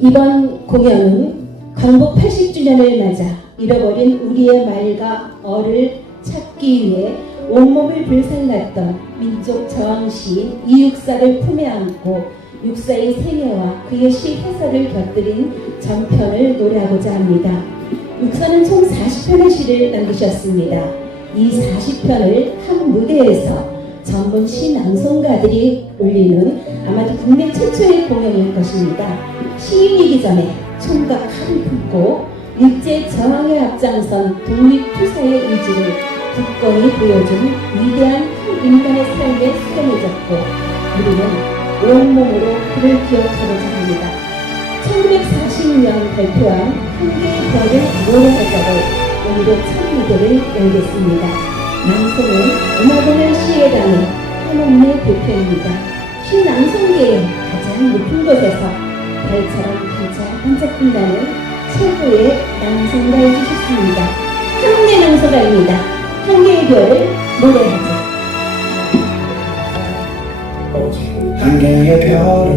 이번 공연은 광복 80주년을 맞아 잃어버린 우리의 말과 어를 찾기 위해 온몸을 불살랐던 민족 저항시인 이육사를 품에 안고 육사의 생애와 그의 시 해설을 곁들인 전편을 노래하고자 합니다. 육사는 총 40편의 시를 남기셨습니다. 이 40편을 한 무대에서 전문 시 낭송가들이 올리는 아마도 국내 최초의 공연일 것입니다. 시인이기 전에 총각 칼을 품고 일제 저항에 앞장선 독립투사의 의지를 굳건히 보여준 위대한 한 인간의 삶에 수렴해졌고 우리는 온몸으로 그를 기억하고자 합니다. 1940년 발표한 한계의 별을 노래하자로 오늘의 첫 무대를 열겠습니다. 낭송은 음악원의 시에 담은 한옥내 대표입니다. 시 낭송계의 가장 높은 곳에서 별처럼 반짝반짝빛나는 최고의 낭송가해 주셨습니다. 한옥내 낭송가입니다. 한계의 별을 노래하자. 한계의 별을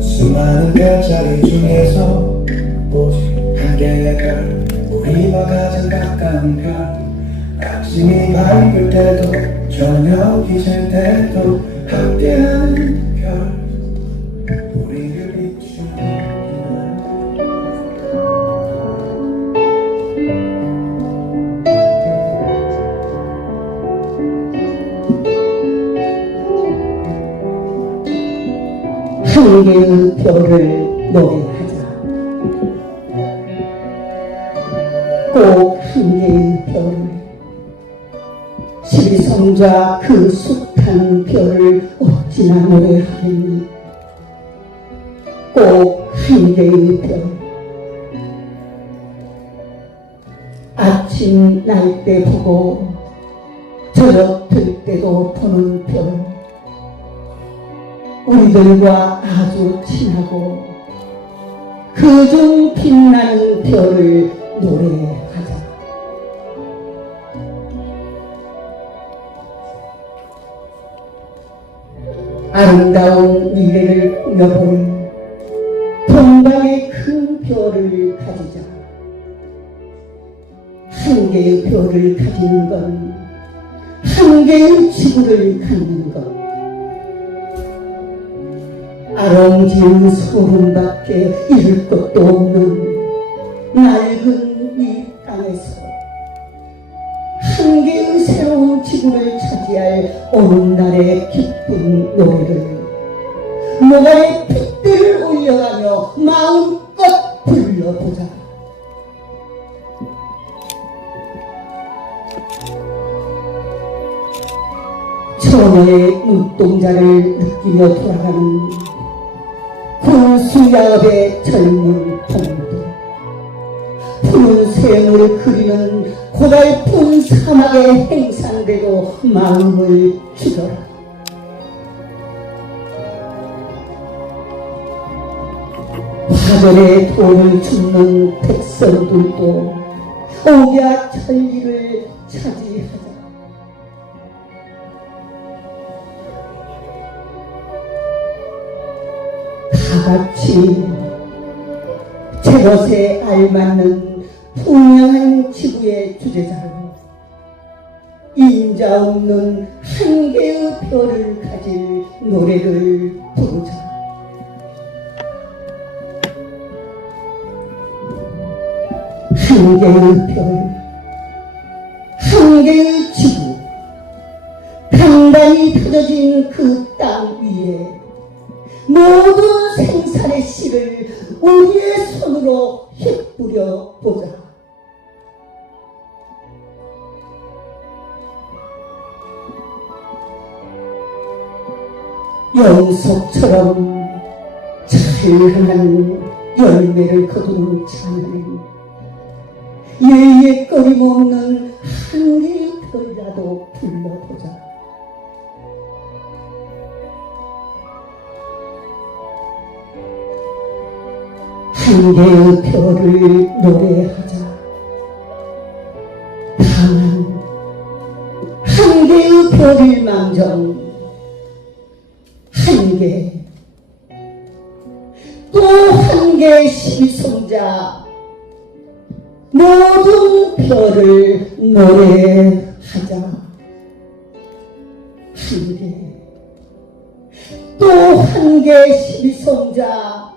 수많은 별자리 중에서 오직 한 개의 별, 우리와 가장 가까운 별. 아침이 밝을 때도 저녁이 질 때도 함께하는 별, 우리를 비추는 한 개의 별을 노래하자. 꼭 한 개의 별을, 십이성자 그 숱한 별을 어찌나 노래하겠니. 꼭 한 개의 별, 아침 날 때 보고 저녁 들 때도 보는 별, 우리들과 아주 친하고 그중 빛나는 별을 노래하자. 아름다운 미래를 꾸며볼 동방의 큰 별을 가지자. 한 개의 별을 가지는 건 한 개의 지구를 갖는 것. 아롱지은 소름밖에 잃을 것도 없는 낡은 이 땅에서 한 개의 새로운 지구를 차지할 오늘날의 기쁜 노래를 노가의 핏대를 올려가며 마음껏 불러보자. 처녀의 눈동자를 느끼며 돌아가는 구수야업의 젊은 봄들, 푸른 샘을 그리는 고달픈 사막의 행상대로 마음을 주더라. 화전에 돈을 줍는 백성들도 오야 천리를 차지하자. 다같이 제것에 알맞는 분명한 지구의 주제자로 인자 없는 한 개의 별을 가질 노래를 부르자. 한 개의 별, 한 개의 지구, 단단히 펴져진 그 땅 위에 모든 생산의 씨를 우리의 손으로 휘뿌려 보자. 영석처럼 찬란한 열매를 거두는 찬양은 예의 끊임없는 한 개의 별이라도 불러보자. 한 개의 별을 노래하자. 다만 한 개의 별일망정 한 개, 한계 시송자 모든 별을 노래하자. 하늘에 또 한계 시송자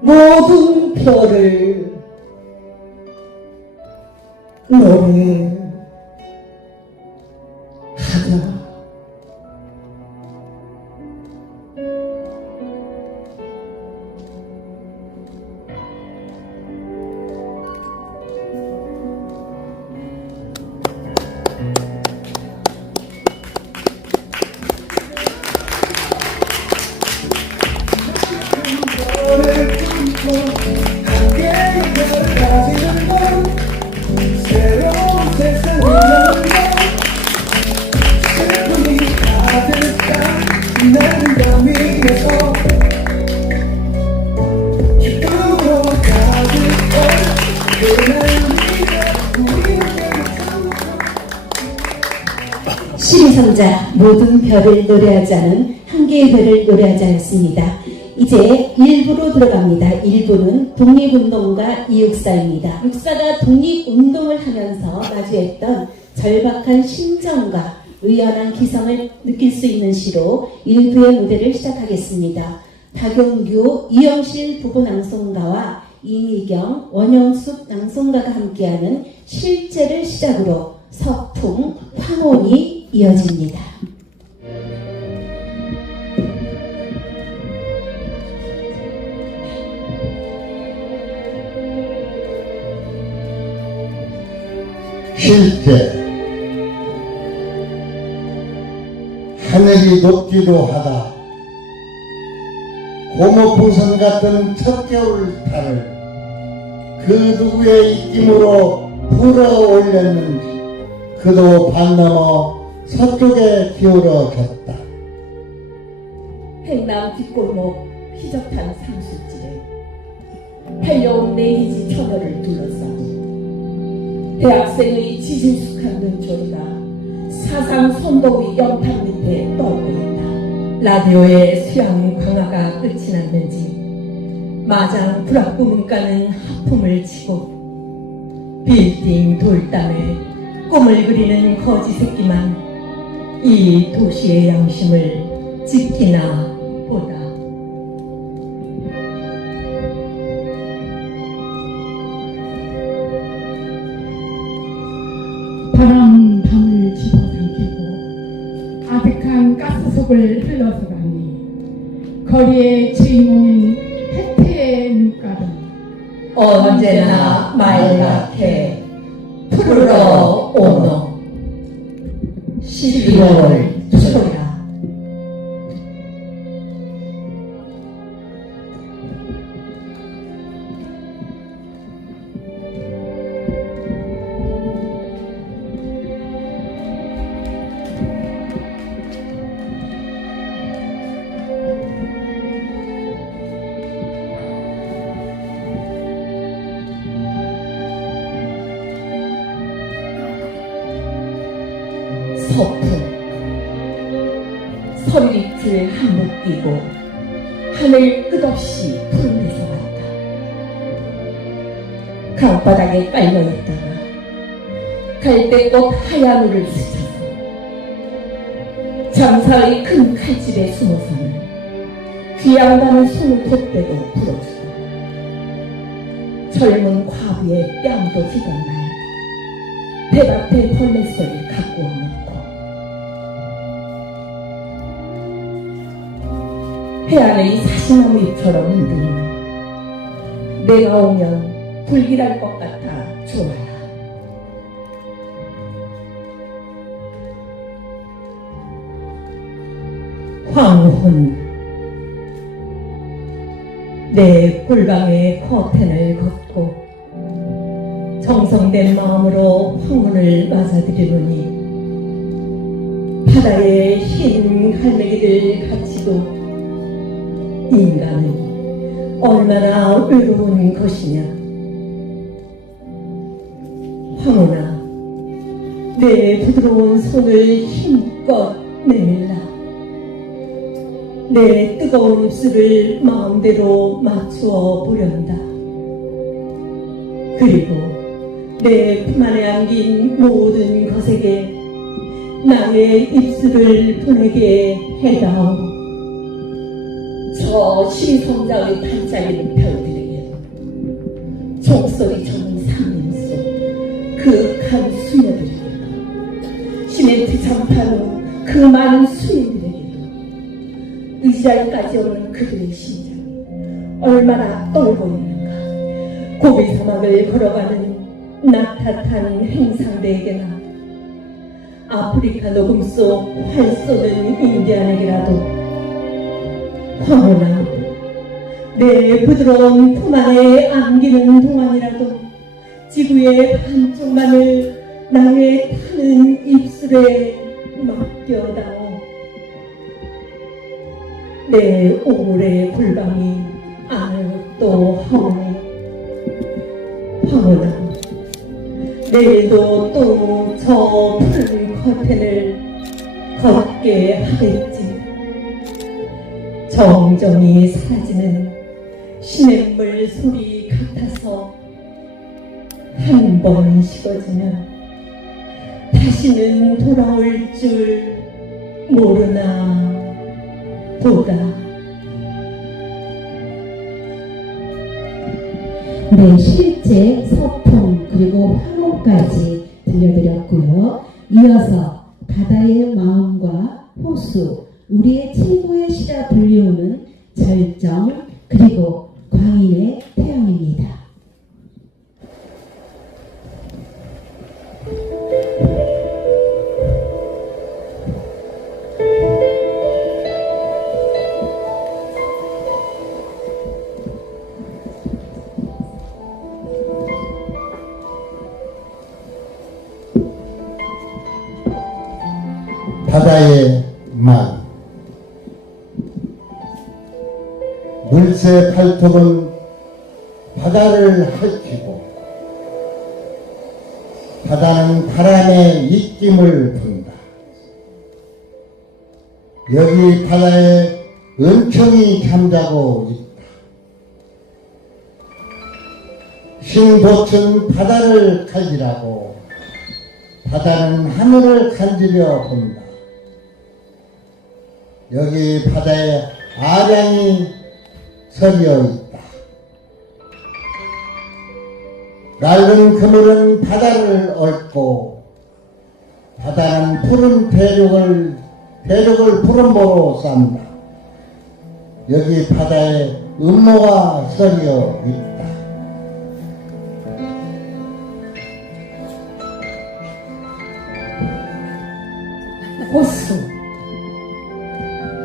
모든 별을 노래하자. 너를 품고 함께 이별을 가지는 건 새로운 세상을 여는 건 슬픔이 가득한 나는 밤 위에서 기쁨으로 가득한 그날 위에 우리에게 시리성자 모든 별을 노래하자는 한 개의 별을 노래하자였습니다. 이제 1부로 들어갑니다. 1부는 독립운동가 이육사입니다. 육사가 독립운동을 하면서 마주했던 절박한 심정과 의연한 기성을 느낄 수 있는 시로 1부의 무대를 시작하겠습니다. 박용규, 이영실 부부 낭송가와 이미경, 원영숙 낭송가가 함께하는 실제를 시작으로 서풍, 황혼이 이어집니다. 실제 하늘이 높기도 하다. 고무풍선 같은 첫 겨울 달을 그 누구의 입김으로 불어올렸는지 그도 반 넘어 서쪽에 기울어졌다. 행남 뒷골목 희적한 상술지에 달려온 내리지 처녀를 둘러싸고 대학생의 지질숙한 눈초리가 사상 선도의 연탄 밑에 떨고 있다. 라디오의 수양 광화가 끝이 났는지 마장 불합구 문가는 하품을 치고 빌딩 돌담에 꿈을 그리는 거지 새끼만 이 도시의 양심을 지키나 보다. 바람은 밤을 집어삼키고 아득한 가스속을 흘러서 가니 거리의 주인공인 해태의 눈가름 언제나 말갛게 푸르러 오노 12월 초라. 서풍 서리빛을 한몫 띄고 하늘 끝없이 푸른 데서 왔다. 강바닥에 깔려있다가 갈대꽃 하얀울을 스쳐서 장사의 큰 칼집에 숨어서는 귀양나는 숨을 돋대고 불어주고 젊은 과부의 뺨도 휘던 날 대밭에 벌레소리 갖고 오는 해안의 사시나무 잎처럼 흔들리는 내가 오면 불길할 것 같아 좋아라. 황혼 내 꿀방에 커튼을 걷고 정성된 마음으로 황혼을 맞아들이노니 바다의 흰 갈매기들 같이도 인간은 얼마나 외로운 것이냐. 황혼아, 내 부드러운 손을 힘껏 내밀라. 내 뜨거운 입술을 마음대로 맞추어 보련다. 그리고 내 품 안에 안긴 모든 것에게 나의 입술을 보내게 해다오. 저 시성자의 반짝이는 별들에게 종소리 저는 상림소 그한 수녀들에게도 시멘트 전파로 그 많은 수인들에게도 의자에까지 오는 그들의 심장이 얼마나 떨고 있는가. 고비 사막을 걸어가는 낙타탄 행상대에게나 아프리카 녹음 속 활 쏘는 인디안에게라도 황홀한 내 부드러운 품 안에 안기는 동안이라도 지구의 반쪽만을 나의 타는 입술에 맡겨다오. 내 오물의 골방이 아직도 허니 황홀한 내일도 또 저 푸른 커튼을 걷게 하겠지. 정정이 사라지는 시냇물 소리 같아서 한 번 식어지면 다시는 돌아올 줄 모르나 보다. 네, 실제 서풍 그리고 화음까지 들려드렸고요. 이어서 바다의 마음과 호수, 우리의 친구의 시라 불리우는 절정, 그리고 광인의 태양입니다. 바다의 말. 물새 팔톱은 바다를 핥히고 바다는 바람의 입김을 분다. 여기 바다에 은총이 잠자고 있다. 신도춘 바다를 갈기라고 바다는 하늘을 간지려 본다. 여기 바다에 아량이 서려 있다. 낡은 그물은 바다를 얽고 바다는 푸른 대륙을 푸른보로 싼다. 여기 바다에 음모가 서려 있다. 호수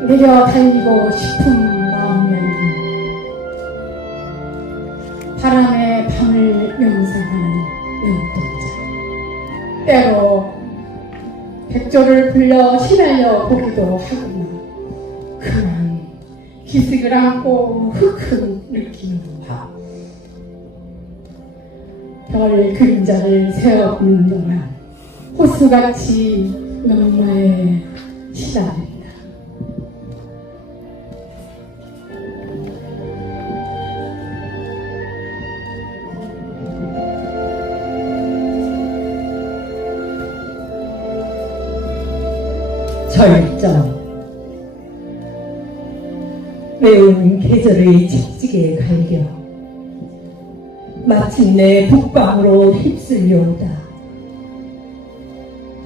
내려 달리고 싶은 마음이야니 바람의 밤을 명상하는 눈동자. 때로 백조를 불러 시달려 보기도 하구나. 그만 기색을 안고 흑흑 느끼는 밤. 별 그림자를 세워보는 동안 호수같이 명마에 시달린다. 절정. 매운 계절의 직직에 갈겨 마침내 북방으로 휩쓸려오다.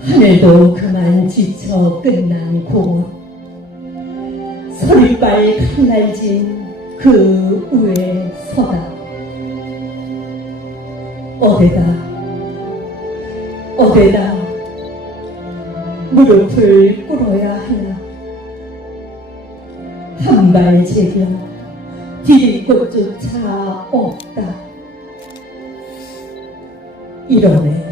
하늘도 그만 지쳐 끝난 곳. 서리빨 칼날진 그 위에 서다. 어데다 무릎을 꿇어야 하나. 한 발 제겨 디딜 곳조차 없다. 이러네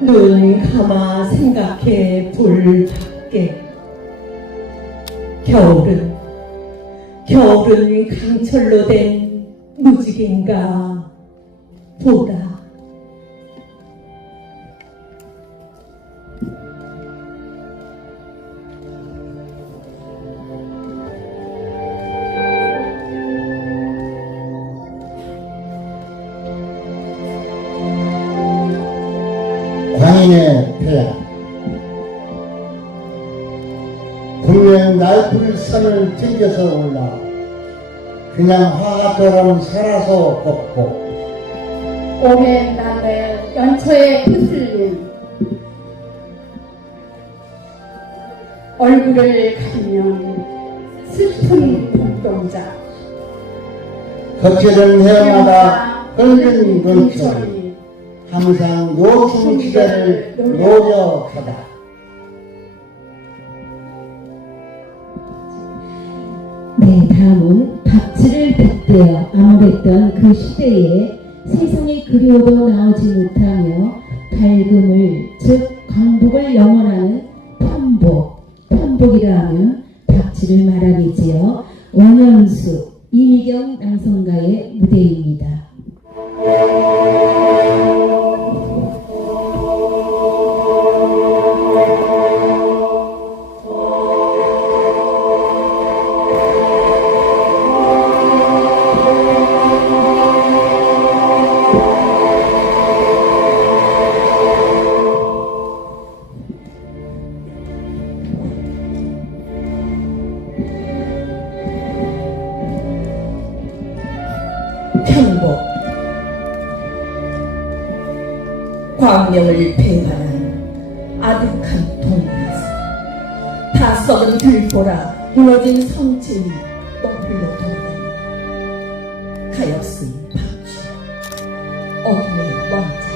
눈 감아 생각해 볼 밖에. 겨울은 강철로 된 무지개인가 보다. 튕겨서 올라 그냥 화가처럼 살아서 걷고 오랜 날에 연초에 푸슬린 얼굴을 가리면 슬픈 눈동자 거칠은 해마다 흘린 눈초리 항상 노중 기대를 노력하다. 네, 다음은 박쥐를 빗대어 암울했던 그 시대에 세상이 그리워도 나오지 못하며 밝음을 즉 광복을 영원하는 편복이라 하면 박쥐를 말하기지요. 원현수, 이미경 낭송가의 무대입니다. 편복 광명을 배반한 아득한 동네에서 다 썩은 들보라 무너진 성질이 떠흘러 돌아다니 가엾은 박쥐 어둠의 왕자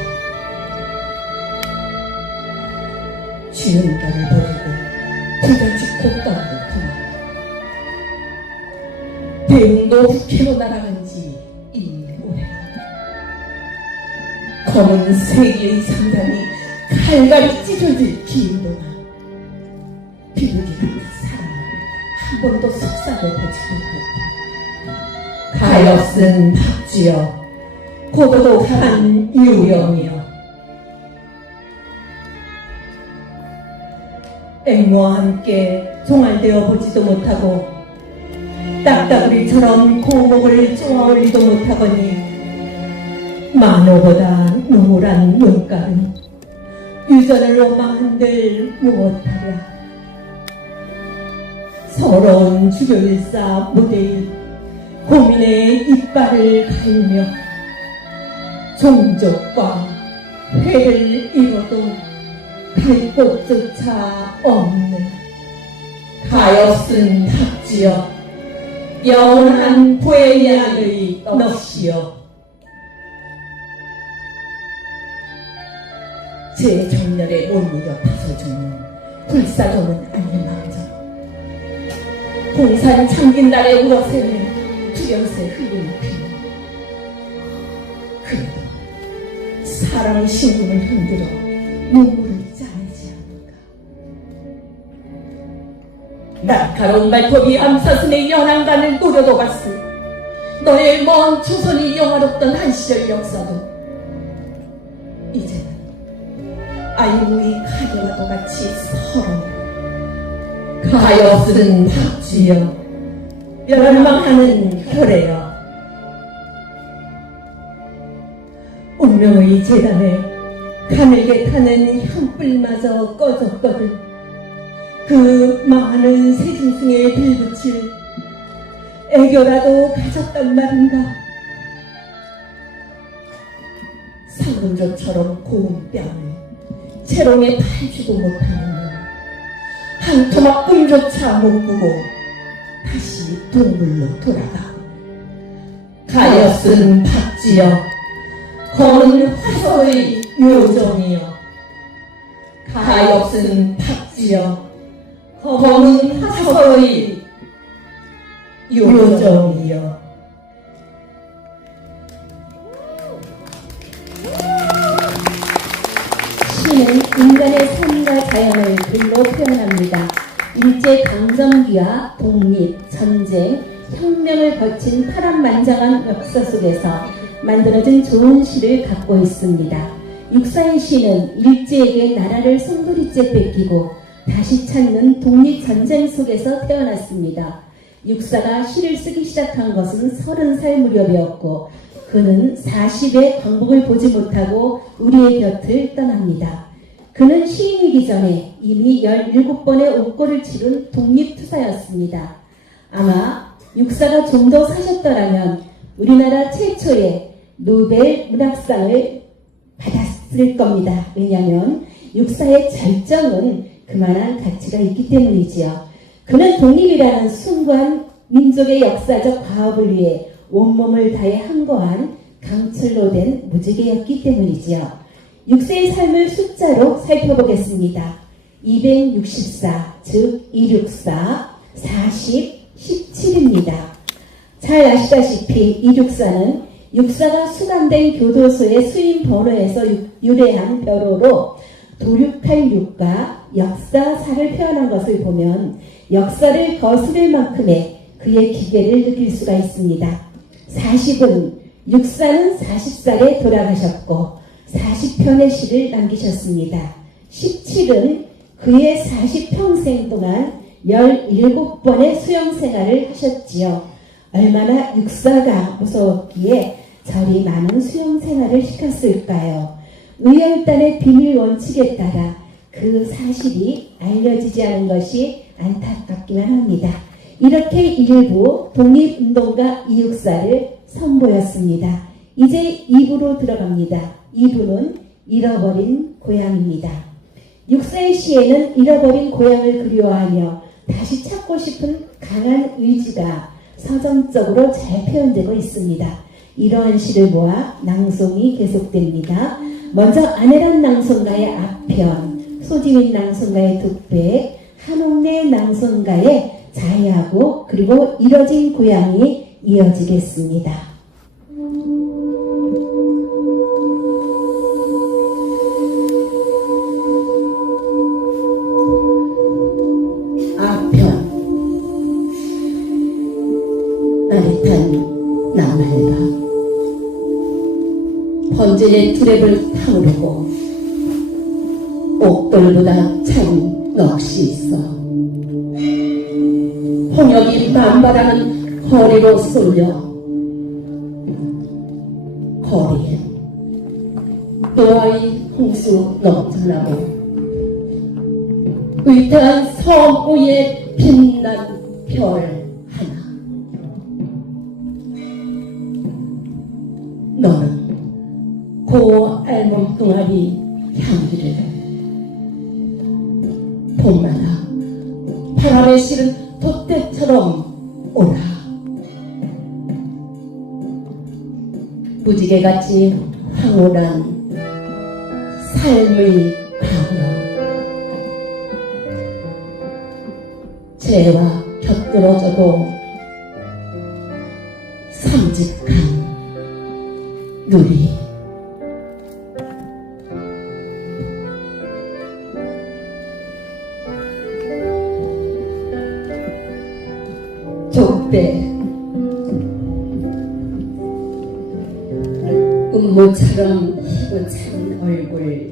주윤가를 버리고 부가지 곳간으로 통한다. 대웅도 흑해로 날아간 지 이미 오래다. 검은 세계의 상단이 갈갈이 찢어질 긴 동안 비둘기 같은 사람을 한 번도 속삭여보지 못했다. 가엾은 박쥐여 고독한 유령이여 앵무와 함께 종알되어 보지도 못하고 딱따구리처럼 고목을 쪼아올리도 못하거니 만호보다 노란 눈가는 유전을 로망한들 무엇하랴. 서러운 주교일사 무대일 고민의 이빨을 갈며 종족과 회를 이뤄도 갈 곳조차 없는 가엾은 박쥐여 영원한 부애양의 넋이여 제 정렬에 못 이겨 타서 죽는 불사조는 아닌 남자 동산 참긴 날에 울어새는 두려새 흘린 피 그래도 사랑의 신금을 흔들어 눈물을 짜내지 않는가. 날카로운 발톱이 암사슴의 연안간을 노려도갔으 너의 먼 조선이 영화롭던 한 시절 역사도 이제는 아이오의 가녀와도 같이 서러워 가엾은 박쥐여 멸망하는 혈애여 운명의 재단에 가늘게 타는 향불마저 꺼졌거든 그 많은 새짐승에 빌붙일 애교라도 가졌단 말인가. 상금조처럼 고운 뺨을 재롱에 팔지도 못하는 한 토막 꿈조차 못 꾸고 다시 동물로 돌아가. 가엾은 박쥐여 검은 화서의 요정이여 가엾은 박쥐여 검은 화서의 요정이여. 시는 인간의 삶과 자연을 글로 표현합니다. 일제 강점기와 독립, 전쟁, 혁명을 거친 파란만장한 역사 속에서 만들어진 좋은 시를 갖고 있습니다. 육사의 시는 일제에게 나라를 송두리째 뺏기고 다시 찾는 독립전쟁 속에서 태어났습니다. 육사가 시를 쓰기 시작한 것은 30살 무렵이었고 그는 40의 광복을 보지 못하고 우리의 곁을 떠납니다. 그는 시인이기 전에 이미 17번의 옥고를 치른 독립투사였습니다. 아마 육사가 좀 더 사셨더라면 우리나라 최초의 노벨 문학상을 받았을 겁니다. 왜냐하면 육사의 절정은 그만한 가치가 있기 때문이지요. 그는 독립이라는 숭고한 민족의 역사적 과업을 위해 온몸을 다해 항거한 강철로 된 무지개였기 때문이지요. 육세의 삶을 숫자로 살펴보겠습니다. 264, 즉 264, 40, 17입니다. 잘 아시다시피 264는 육사가 수감된 교도소의 수임 번호에서 유래한 벼로로 도륙할 육과 역사사를 표현한 것을 보면 역사를 거스를 만큼의 그의 기계를 느낄 수가 있습니다. 40은 육사는 40살에 돌아가셨고 40편의 시를 남기셨습니다. 17은 그의 40평생 동안 17번의 수용생활을 하셨지요. 얼마나 육사가 무서웠기에 저리 많은 수용생활을 시켰을까요? 의열단의 비밀 원칙에 따라 그 사실이 알려지지 않은 것이 안타깝기만 합니다. 이렇게 일부 독립운동가 이육사를 선보였습니다. 이제 2부로 들어갑니다. 2부는 잃어버린 고향입니다. 육사의 시에는 잃어버린 고향을 그리워하며 다시 찾고 싶은 강한 의지가 서정적으로 잘 표현되고 있습니다. 이러한 시를 모아 낭송이 계속됩니다. 먼저 안혜란 낭송가의 앞편, 소지민 낭송가의 독백, 한옥래 낭송가의 자해하고 그리고 잃어진 고향이 이어지겠습니다. 아편 나릿한 남할바 번제의 두랩을 타오르고 옥돌보다 찬 넋이 있어 홍역이 만발하는 거리로 쏠려 거리에 노아의 홍수 넘쳐나고 위태한 섬 위에 빛난 별 하나 너는 고 알몸뚱아리 향기를 봄마다 바람에 실은 돛대처럼 오라 무지개같이 황홀한 삶의 방어 죄와 곁들어져도 삼직한 누리 족대 음모처럼 희고찬 얼굴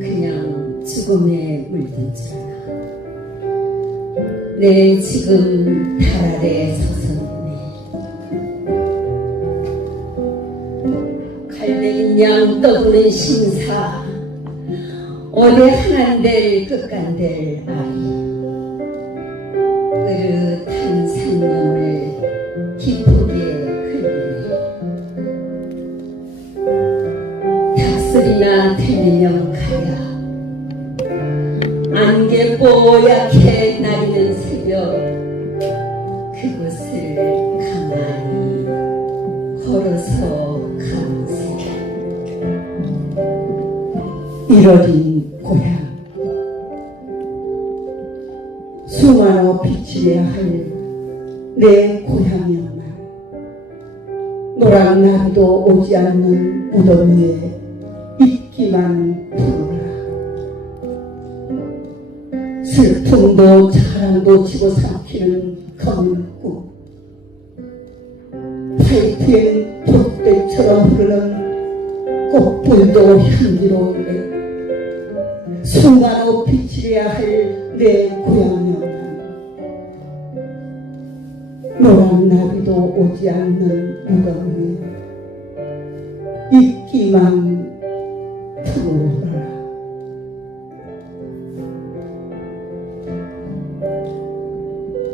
그냥 죽음에 물든 줄 알아 내 지금 달 아래 서섰네 갈매긴 양 떠도는 신사 어디 하나될 끝간될 아이 으릇한 상념을 기쁘게 흘리네 닭소리나 들리면 가야 안개 뽀얗게 나리는 새벽 그곳을 가만히 걸어서 감세 잃어진 고향 수많아 비치려야 할 내 고향이었나 노란 나비도 오지 않는 무덤 위에 있기만 부르라 슬픔도 자랑도 집어삼키는 검은 꿈 파이트엔 돛대처럼 흐르는 꽃불도 향기로운데 수많아 비치려야 할 내 고향이었나 노란 나비도 오지 않는 무덤 위에 있기만 부르라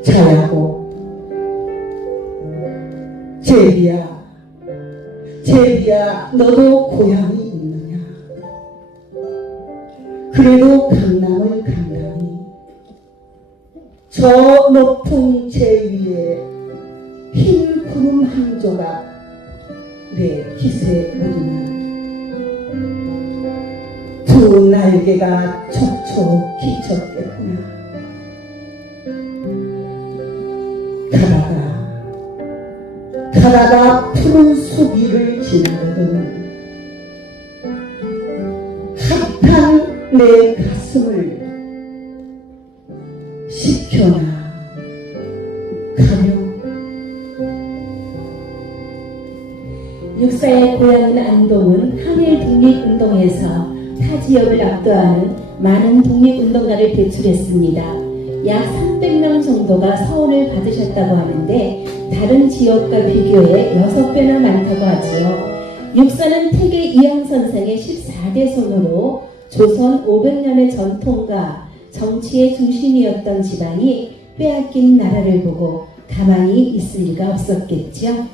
자야고 제비야, 제비야, 너도 고향이 있느냐? 그래도 강남을 간다니. 저 높은 제 위에 흰 구름 한 조각 내 깃에 묻으면 두 날개가 촉촉 기쳤겠구나. 가다가 푸른 숲 위를 지나거든 핫한 내 가슴을 식혀나 가려. 육사의 고향인 안동은 한일 독립운동에서 타 지역을 압도하는 많은 독립운동가를 배출했습니다. 약 300명 정도가 서원을 받으셨다고 하는데 다른 지역과 비교해 6배나 많다고 하지요. 육사는 태계 이황 선생의 14대 손으로 조선 500년의 전통과 정치의 중심이었던 집안이 빼앗긴 나라를 보고 가만히 있을 리가 없었겠죠.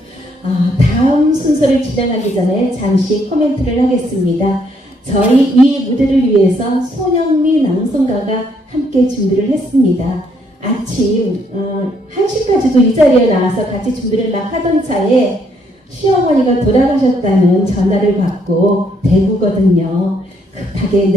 다음 순서를 진행하기 전에 잠시 코멘트를 하겠습니다. 저희 이 무대를 위해서 손영미 낭송가가 함께 준비를 했습니다. 아침 1시까지도 이 자리에 나와서 같이 준비를 막 하던 차에 시어머니가 돌아가셨다는 전화를 받고 대구거든요. 급하게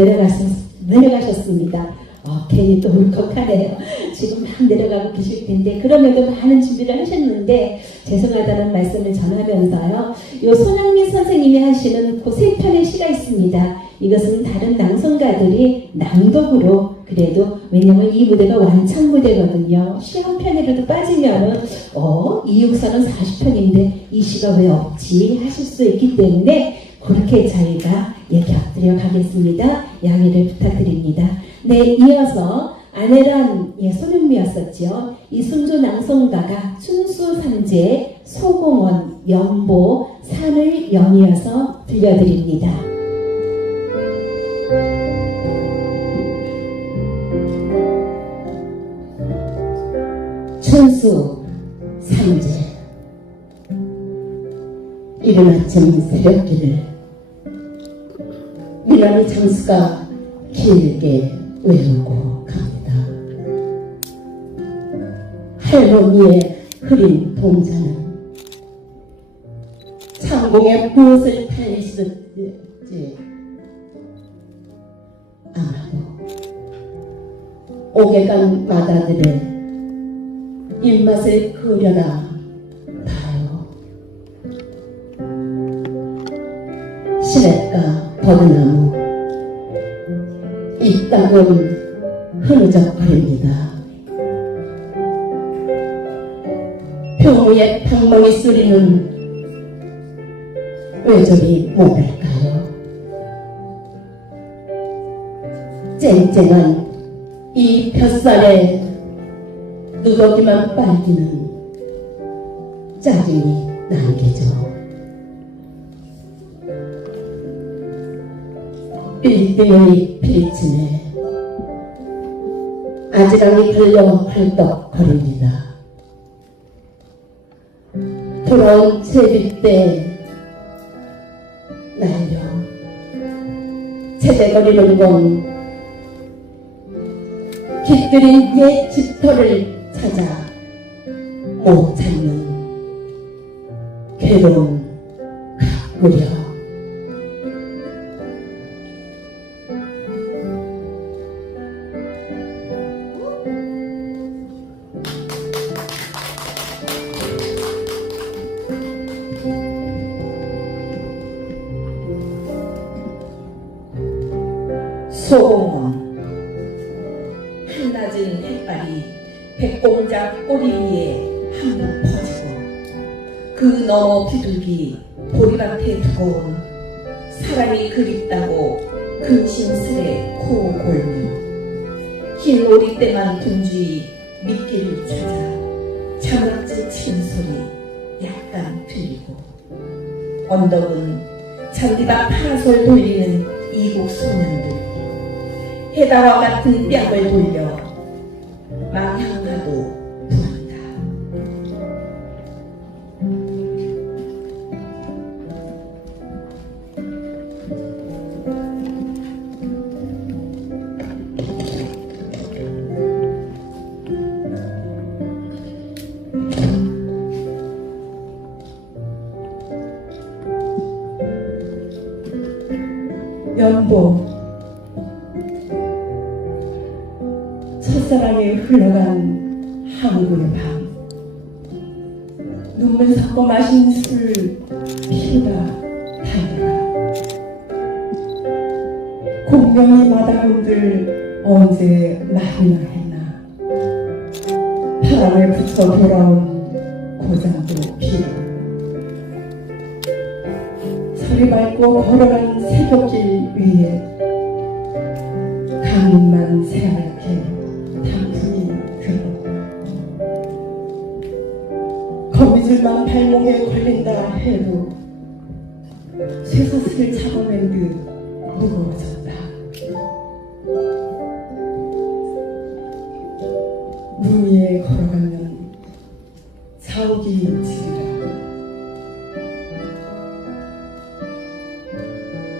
내려가셨습니다. 괜히 또 울컥하네요. 지금 막 내려가고 계실 텐데 그럼에도 많은 준비를 하셨는데 죄송하다는 말씀을 전하면서요. 요 손영민 선생님이 하시는 그 3편의 시가 있습니다. 이것은 다른 낭송가들이 낭독으로 그래도 왜냐면 이 무대가 완창 무대거든요. 시 한 편이라도 빠지면은 이 육사는 40편인데 이 시가 왜 없지 하실 수 있기 때문에 그렇게 저희가 곁들여 가겠습니다. 양해를 부탁드립니다. 네, 이어서 아내란 손흥미였었죠. 이순조 낭송가가 춘수삼재, 소공원, 연보, 산을 연이어서 들려드립니다. 춘수 삼재 이른 아침 새벽길을 미나리 장수가 길게 외우고 갑니다. 할머니의 흐린 동자는 창공에 무엇을 팔리시든지 아마도 오개간 마다들의 입맛을 그려라 봐요. 시냇가 버드나무 이 땅은 흐느적거립니다. 평우의 방망이 소리는 왜 저리 모를까요? 쨍쨍한 이 벼살에 누더기만 빨기는 짜증이 남기죠. 빌딩이 피리치네 아지랑이 달려 헐떡거립니다. 돌아온 제비때 날려 제대거리는 건 깃들인 옛 집터를 찾아 못 찾는 괴로운 가꾸려. 소공원 한낮은 햇발이 백공작 꼬리 위에 한번 퍼지고 그 너머 비둘기 보리밭에 두고 온 사람이 그립다고 근심스레 코 골며 흰 오리떼만 둥지 미끼를 찾아 자막질 치는 소리 약간 들리고 언덕은 잔디밭 파라솔 돌리는 이국 소년들 해다와 같은 뺨을 돌려 망향하도 부른다. 연보, 첫사랑에 흘러간 한국의 밤, 눈물 섞어 마신 술 피우다 달려라. 공명의 마다군들 언제 말이나 했나. 바람에 붙어 돌아온 고장도 피우. 서리 밟고 걸어간 새벽길 위에 강만 새하얗게 단풍이 들어. 거미줄만 발목에 걸린다 해도 쇠사슬을 잡아낸 듯 무거워졌다. 문 위에 걸어가면 자욱이 지리라.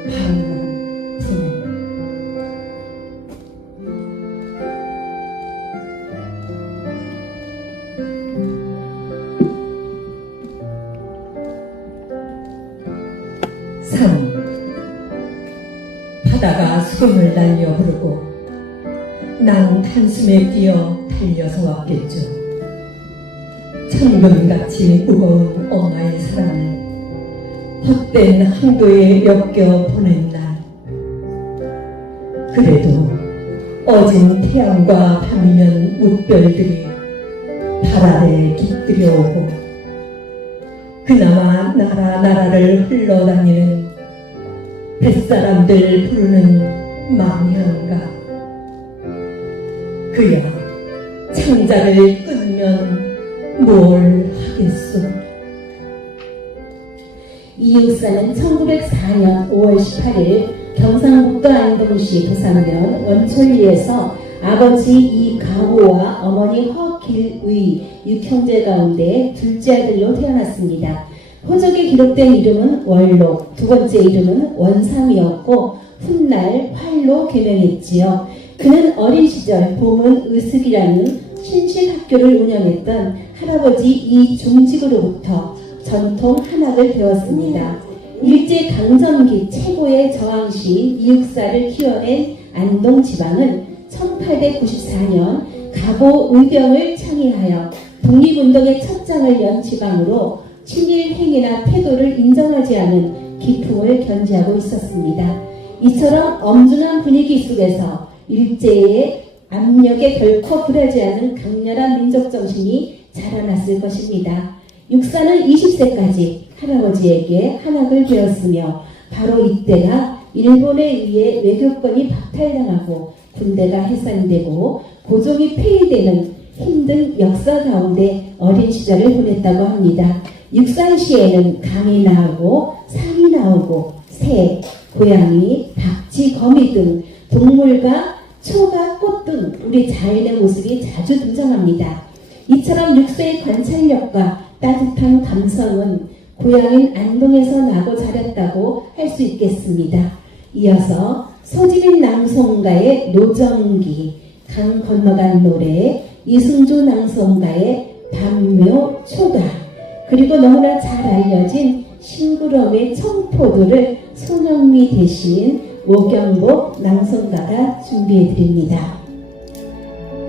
바람만 부네. 산 바다가 수금을 날려 흐르고 난 한숨에 뛰어 달려서 왔겠죠. 천금같이 무거운 엄마의 사랑을 헛된 항도에 엮여 보낸 날, 그래도 어진 태양과 밤이면 무별들이 달 아래 깃들여 오고 그나마 나라를 흘러다니는 뱃사람들 부르는 망향가. 그야 창자를 끊으면 뭘 하겠소. 이 육사는 1904년 5월 18일 경상북도 안동시 부산면 원촌리에서 아버지 이강호와 어머니 허길의 6형제 가운데 둘째 아들로 태어났습니다. 호적에 기록된 이름은 월록, 두 번째 이름은 원삼이었고 훗날 활로 개명했지요. 그는 어린 시절 봄은 의숙이라는 신식학교를 운영했던 할아버지 이중직으로부터 전통 한학을 배웠습니다. 일제 강점기 최고의 저항시 이육사를 키워낸 안동 지방은 1894년 갑오 의병을 창의하여 독립운동의 첫 장을 연 지방으로 친일 행위나 태도를 인정하지 않은 기풍을 견지하고 있었습니다. 이처럼 엄중한 분위기 속에서 일제의 압력에 결코 굴하지 않은 강렬한 민족정신이 자라났을 것입니다. 육사는 20세까지 할아버지에게 한학을 배웠으며 바로 이때가 일본에 의해 외교권이 박탈당하고 군대가 해산되고 고종이 폐위되는 힘든 역사 가운데 어린 시절을 보냈다고 합니다. 육상시에는 강이 나오고 산이 나오고 새, 고양이, 박쥐, 거미 등 동물과 초가, 꽃 등 우리 자연의 모습이 자주 등장합니다. 이처럼 육세의 관찰력과 따뜻한 감성은 고향인 안동에서 나고 자랐다고 할 수 있겠습니다. 이어서 소지민 낭송가의 노정기, 강 건너간 노래, 이승주 낭송가의 밤묘 초가, 그리고 너무나 잘 알려진 신구럼의 청포도를 손영미 대신 오경복 낭송가가 준비해드립니다.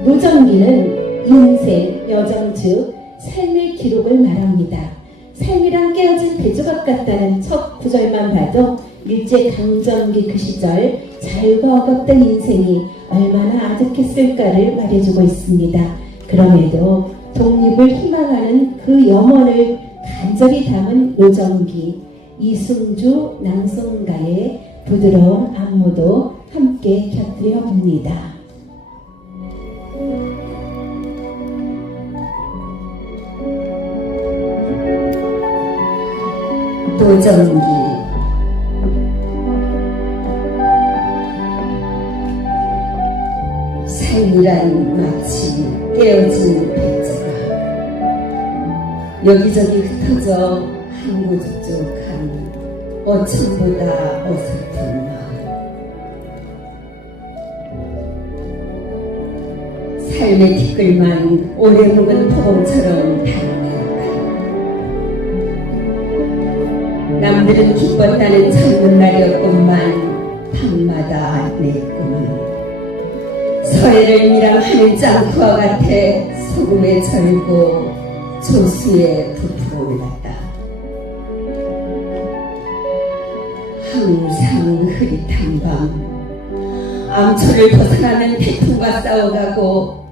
노정기는 인생, 여정 즉 삶의 기록을 말합니다. 삶이란 깨어진 배조각 같다는 첫 구절만 봐도 일제 강점기 그 시절 자유가 억압된 인생이 얼마나 아득했을까를 말해주고 있습니다. 그럼에도 독립을 희망하는 그 염원을 간절히 담은 노정기, 이승주 낭송가의 부드러운 안무도 함께 곁들여 봅니다. 노정기. 삶이란 마치 깨어진 배지가 여기저기 흩어져 항구죽죽한 어촌보다 어설픈 마을. 삶의 티끌만 오래 묵은 포봉처럼 다양하고 남들은 기뻤다는 젊은 날이었건만 밤마다 내 꿈은 서해를 밀항하는 짱구와 같아 소금에 절고 조수에 부풀어 올랐다. 항상 흐릿한 밤 암초를 벗어나는 태풍과 싸워가고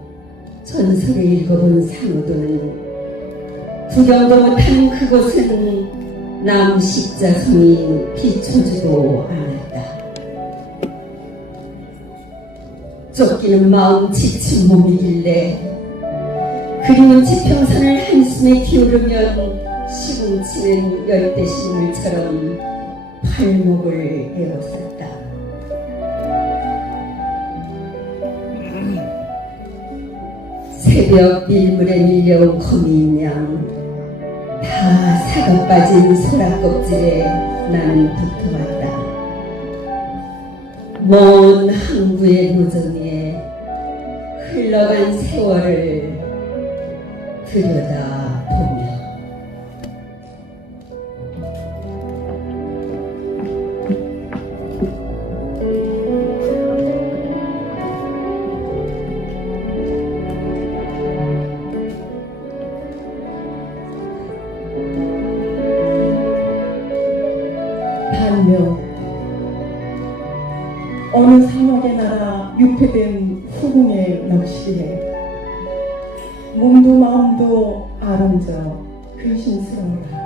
전설을 읽어본 상어도는 구경도 못한 그곳은 남십자성이 비춰주도 않았다. 쫓기는 마음 지친 몸이길래 그리운 지평선을 한숨에 기울이면 시궁치는 열대식물처럼 발목을 에워쌌다. 새벽 밀물에 밀려온 거미인양 다 사가 빠진 소라껍질에 나는 붙어왔다. 먼 항구의 노정에 흘러간 세월을 들여다보며 반면 어느 사막의 나라 유폐된 후궁의 낚시에 몸도 마음도 아른져 근심스러워라.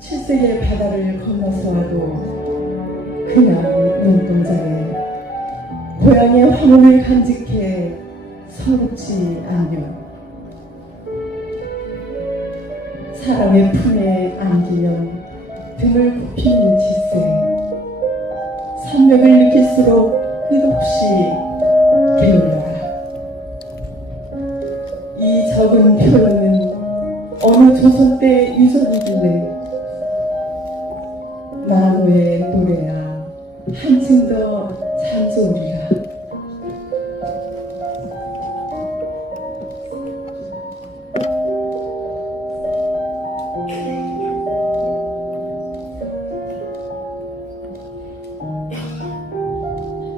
7세의 바다를 건너서 와도 그냥 눈동자에 고향의 화문을 간직해 서럽지 않으며 사람의 품에 안기면 등을 굽히는 짓세 산맥을 느낄수록 끝없이 게을러라. 이 적은 표현은 어느 조선 때 유전이길래 마노의 노래야 한층 더 잘 좋으리라.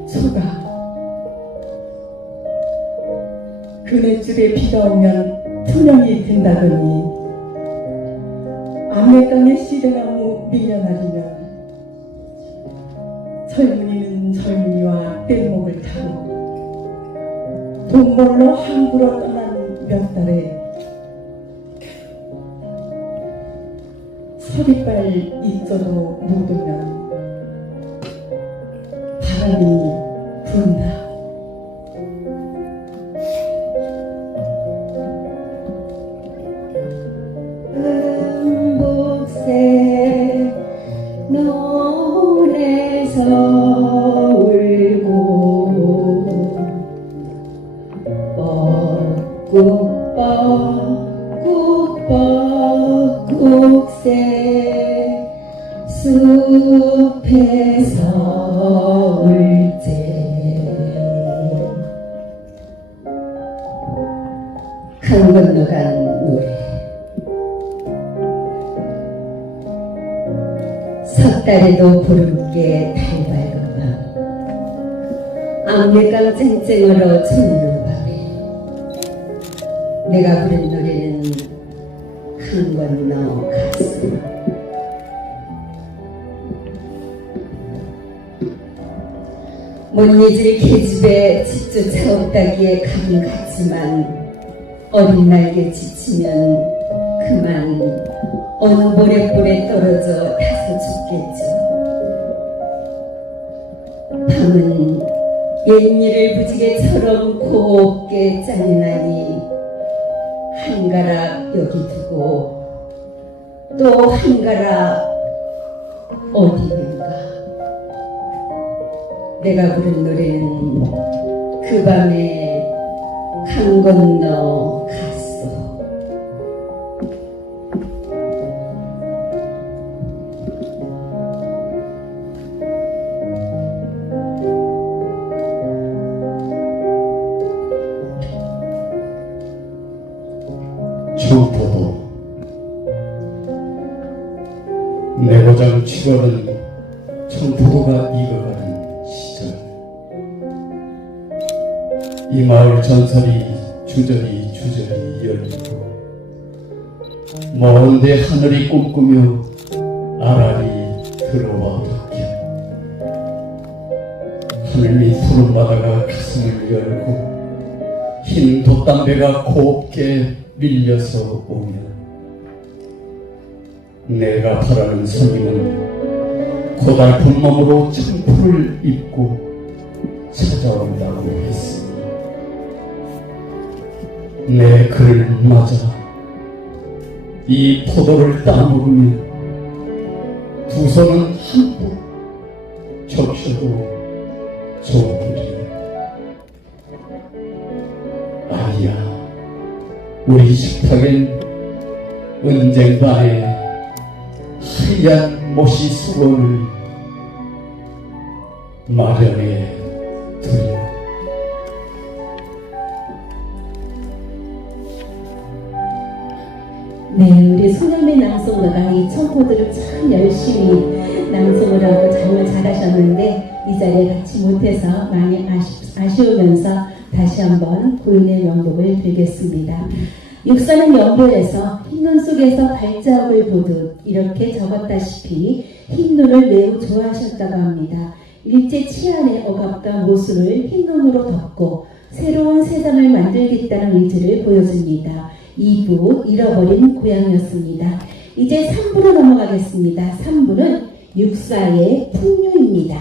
소가 그네줄에 비가 오면 투명이 된다더니 암내땅에 시래나무 밀려나리면 젊은이는 젊은이와 뗏목을 타고 동물로 항구로 떠난 몇 달에 서리빨 잊어도 못 오면 바람이 분다. 음복새 논에서 울고 뻐꾹뻐꾹새 숲에서 울때 강 건너간 노래 섣달에도 보름께 달 밝은 밤 암내강 쨍쨍으로 젖는 밤에 내가 부른 노래는 강 건너 가슴 못 잊을 계집에 집조차 없다기에 감 같지만 어린 날개 지치면 그만 어느 모래불에 떨어져 타서 죽겠죠. 밤은 옛일을 부지개처럼 곱게 짜내나니 한 가락 여기 두고 또 한 가락 어디 있는가. 내가 부른 노래는 그 밤에 강 건너 갔어. 청포도 내 고장 7월은 청포도가 익어가는 시절, 이 마을 전설이 주저리 이어지고 먼데 하늘이 꿈꾸며 아라리 들어와 닿게 하늘밑 푸른바다가 가슴을 열고 흰 돛담배가 곱게 밀려서 오면 내가 바라는 손님은 고달픈 몸으로 청포를 입고 찾아온다고 했으니 내 그를 맞아 이 포도를 따먹으며 두 손은 한껏 적셔도 좋으리라. 아니야, 우리 식탁엔 은쟁반에 하얀 모시 수건을 마련해 두려. 네, 우리 손흥민 낭송가가 이 청포도를 참 열심히 낭송을 하고 정말 잘하셨는데 이 자리에 같이 못해서 많이 아쉬우면서 다시 한번 고인의 명곡을 빌겠습니다. 육사는 연보에서 흰눈 속에서 발자국을 보듯 이렇게 적었다시피 흰눈을 매우 좋아하셨다고 합니다. 일제 치안의 억압과 모순을 흰눈으로 덮고 새로운 세상을 만들겠다는 의지를 보여줍니다. 2부 잃어버린 고향이었습니다. 이제 3부로 넘어가겠습니다. 3부는 육사의 풍류입니다.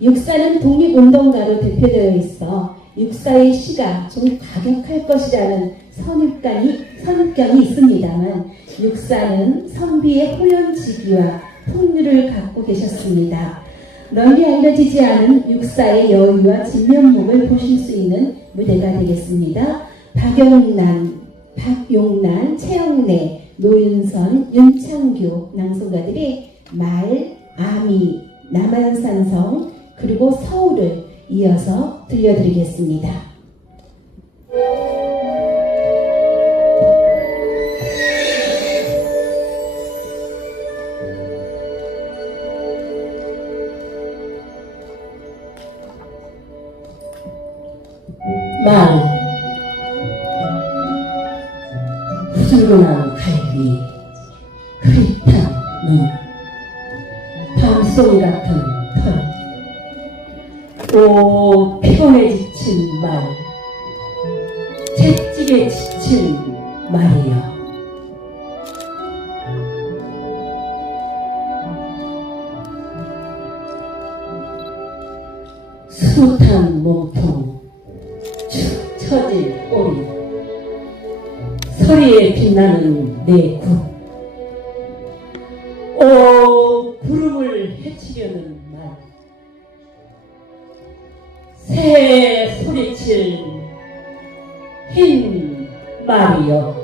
육사는 독립운동가로 대표되어 있어 육사의 시가 좀 과격할 것이라는 선입견이 있습니다만 육사는 선비의 호연지기와 풍류를 갖고 계셨습니다. 널리 알려지지 않은 육사의 여유와 진면목을 보실 수 있는 무대가 되겠습니다. 박용란, 최영래, 노윤선, 윤창규 낭송가들이 말, 아미, 남한산성 그리고 서울을 이어서 들려드리겠습니다. 말 후줄근한 갈비 흐릿한 눈 밤송이 같은 털 오 피곤해 지친 말 채찍에 지친 말이여 수탄 몸통 축 처진 꼬리 서리에 빛나는 내 굽 오 구름을 해치려는 말 새 소리칠 흰 말이여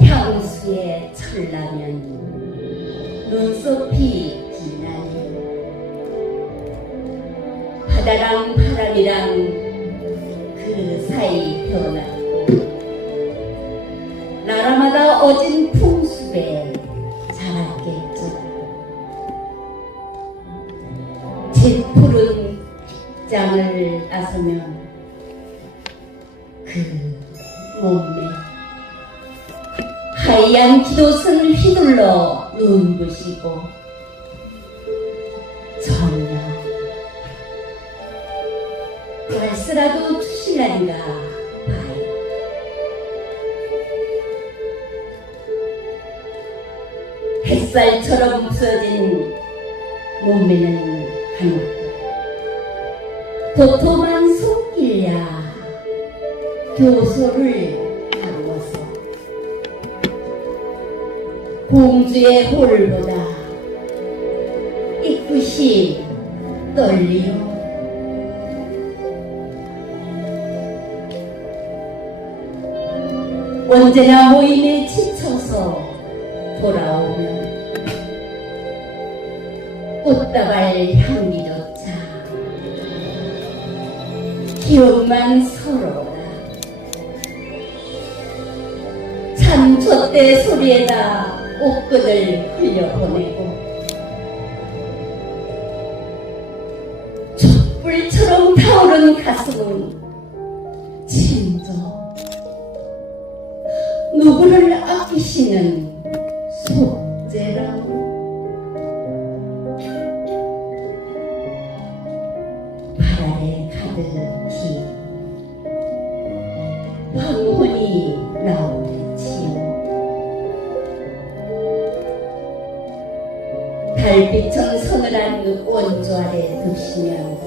향수에 철라면 눈썹이 기나니 바다랑 바람이랑 그 사이 변하고 나라마다 어진 풍습에 자랐겠죠. 짙푸른 빗장을 나서면 그 몸매 하얀 기도선을 휘둘러 눈부시고 전혀 벌써라도 추실란가 봐요. 햇살처럼 부서진 몸매는 한없고 도톰한 손길야 교소를 다루어서 공주의 홀보다 이 끝이 떨리요. 언제나 모임에 지쳐서 돌아오면 꽃다발 향기조차 기억만 서러워라. 참촛대 소리에다 옷끈을 흘려보내고 촛불처럼 타오른 가슴은 진저 누구를 아끼시는 속죄라. 발 아래 가득히 황혼이 나오지요. 달빛처럼 서늘한 그 원조 아래 드시면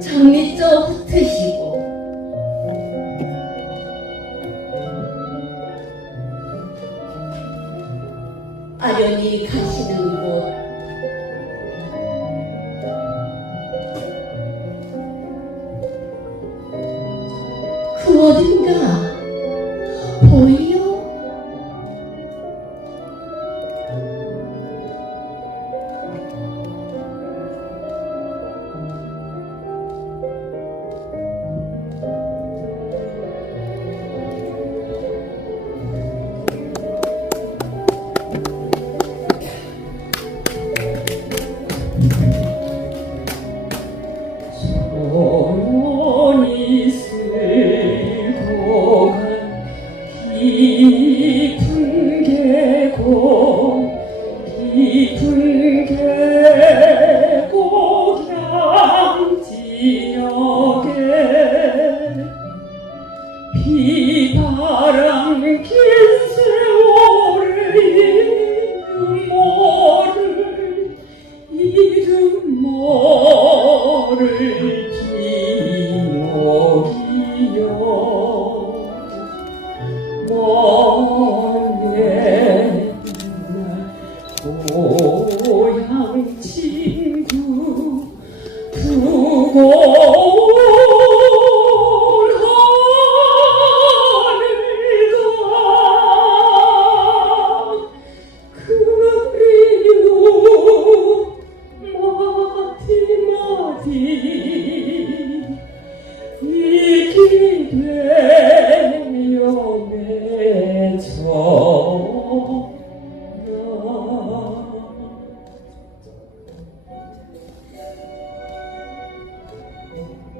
장미조 흩으시고 아련히 가시는 곳 그 어딘가 보이요? 소원이 슬고 깊은 계곡 양지역에 비바람 긴 세월의 이름 모를 기록이여 먼 옛날 고향 친구 두고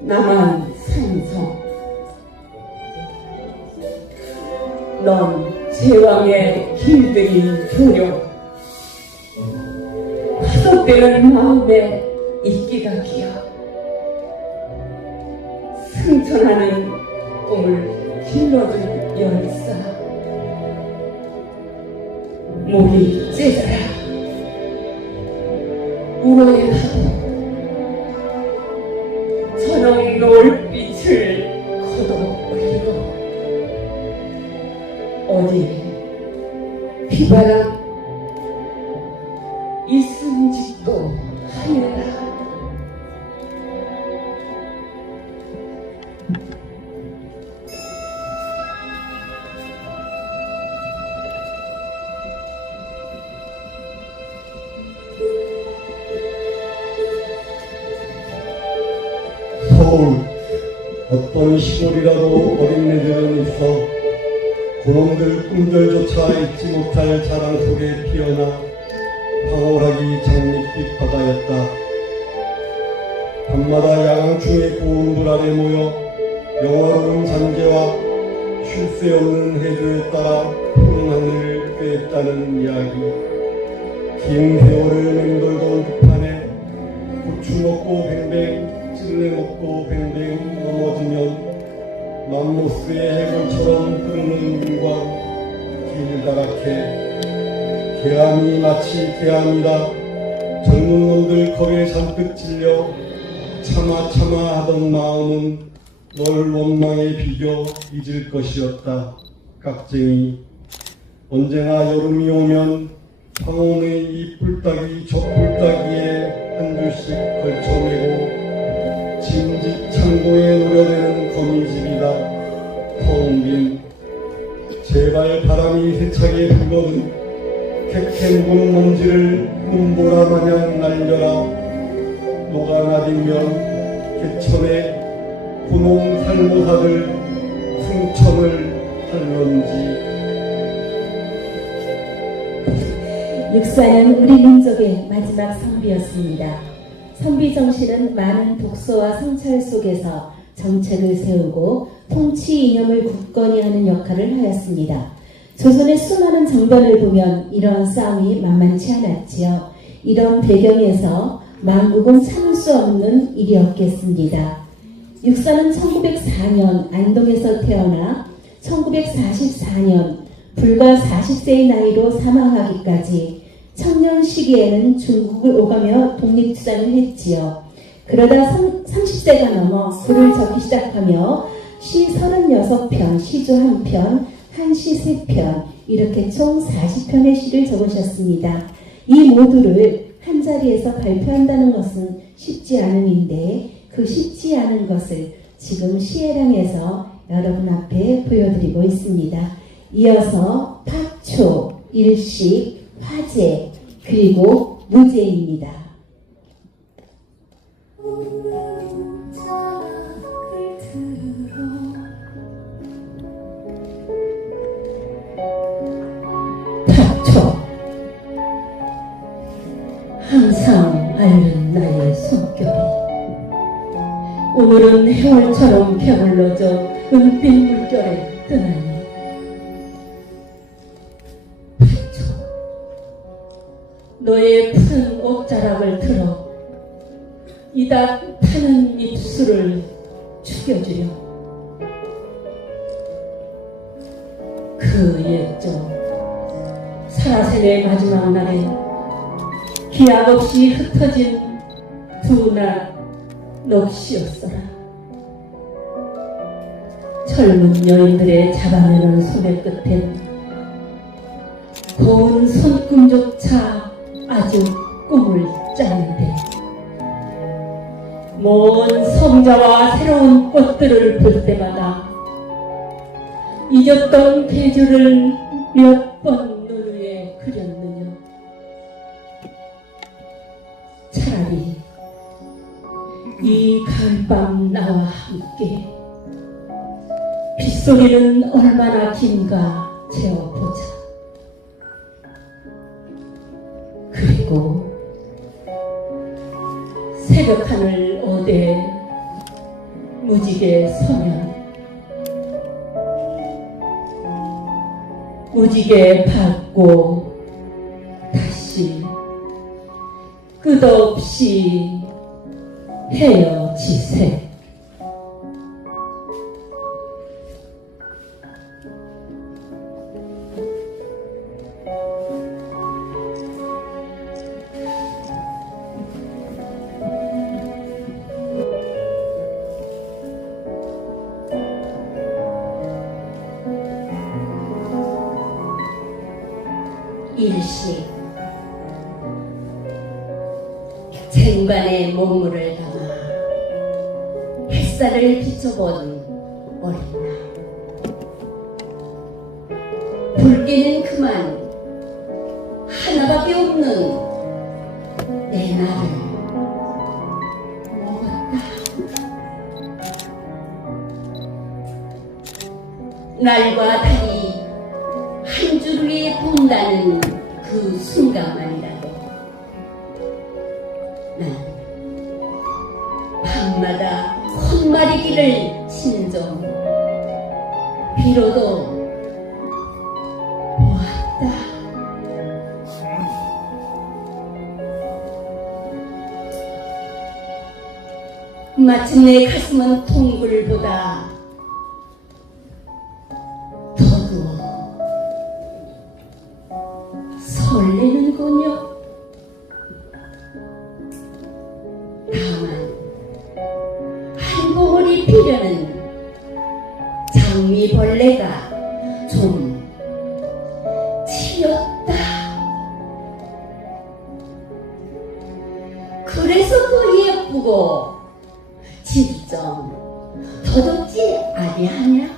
남한 산성 넌 제왕의 길들인 교룡 화석되는 마음에 이끼가 기어 승천하는 꿈을 길러준 열사 목이 찢어라 울어야 하고 저녁 노을빛을 걷어올리고 어디 비바람 있음직도 하여라. 서울 어떤 시골이라도 어린애들은 있어 그놈들 꿈들조차 잊지 못할 자랑 속에 피어나 황홀하기 장밋빛 바다였다. 밤마다 야광충의 고운 불 아래 모여 영화로운 잔재와 쉴 새 없는 해조에 따라 푸른 하늘을 꿰었다는 이야기. 긴 세월을 맴돌던 북한에 고추 먹고 뱅뱅 찔레 먹고 뱅뱅 넘어지면 맘모스의 해골처럼 흐르는 물과 길다랗게 개암이 마치 개암이다. 젊은 놈들 겁에 잔뜩 찔려 차마 하던 마음은 널 원망에 비겨 잊을 것이었다. 깍쟁이 언제나 여름이 오면 황혼의 이 뿔따귀 저 뿔따귀에 한 줄씩 걸쳐매고 짐짓 창고에 노려대는 거미집이다. 텅 빈 제발 바람이 세차게 불거든 캐캐 묵은 먼지를 눈보라 마냥 날려라. 녹아나들면 개천에 고놈 살모사들 승천을 할런지. 육사는 우리 민족의 마지막 선비였습니다. 선비 정신은 많은 독소와 성찰 속에서 정책을 세우고 통치 이념을 굳건히 하는 역할을 하였습니다. 조선의 수많은 정변을 보면 이런 싸움이 만만치 않았지요. 이런 배경에서 만국은 참을 수 없는 일이었겠습니다. 육사는 1904년 안동에서 태어나 1944년 불과 40세의 나이로 사망하기까지 청년 시기에는 중국을 오가며 독립투쟁을 했지요. 그러다 30세가 넘어 글을 적기 시작하며 시 36편, 시조 1편, 한시 3편, 이렇게 총 40편의 시를 적으셨습니다. 이 모두를 한자리에서 발표한다는 것은 쉽지 않은 일인데 그 쉽지 않은 것을 지금 시해랑에서 여러분 앞에 보여드리고 있습니다. 이어서 파초, 일식, 화제, 그리고 무제입니다. 파초, 항상 앓는 나의 손결이 오늘은 해월처럼 게을러져 은빛 물결에 뜨나니. 너의 푸른 옷자락을 들어 이다 타는 입술을 죽여주려. 그 옛적 사라셀의 마지막 날에 기약 없이 흩어진 두 날 넋이었어라. 젊은 여인들의 잡아내는 소매 끝엔 고운 손금조차 아주 꿈을 짜는데 먼 성자와 새로운 꽃들을 볼 때마다 잊었던 계절을 몇 번 눈 위에 그렸느냐. 차라리 이 간밤 나와 함께 빗소리는 얼마나 긴가 재어보자. 그리고 새벽하늘 어대 무지개 서면 무지개 받고 다시 끝없이 헤어지세. 일시 쟁반에 몸물을 담아 햇살을 비춰본 어린 날, 붉게는 그만 하나밖에 없는 내 나를 먹었다. 날과 달이 한 줄 위에 본다는 그 순간만이라도 난 밤마다 콧마리기를 신종 비로도 보았다. 마침내 가슴은 통굴보다 설레는군요. 다만 한 봉우리 피려는 장미벌레가 좀 치였다. 그래서 더 예쁘고 짙은 좀 더덥지 아니하냐?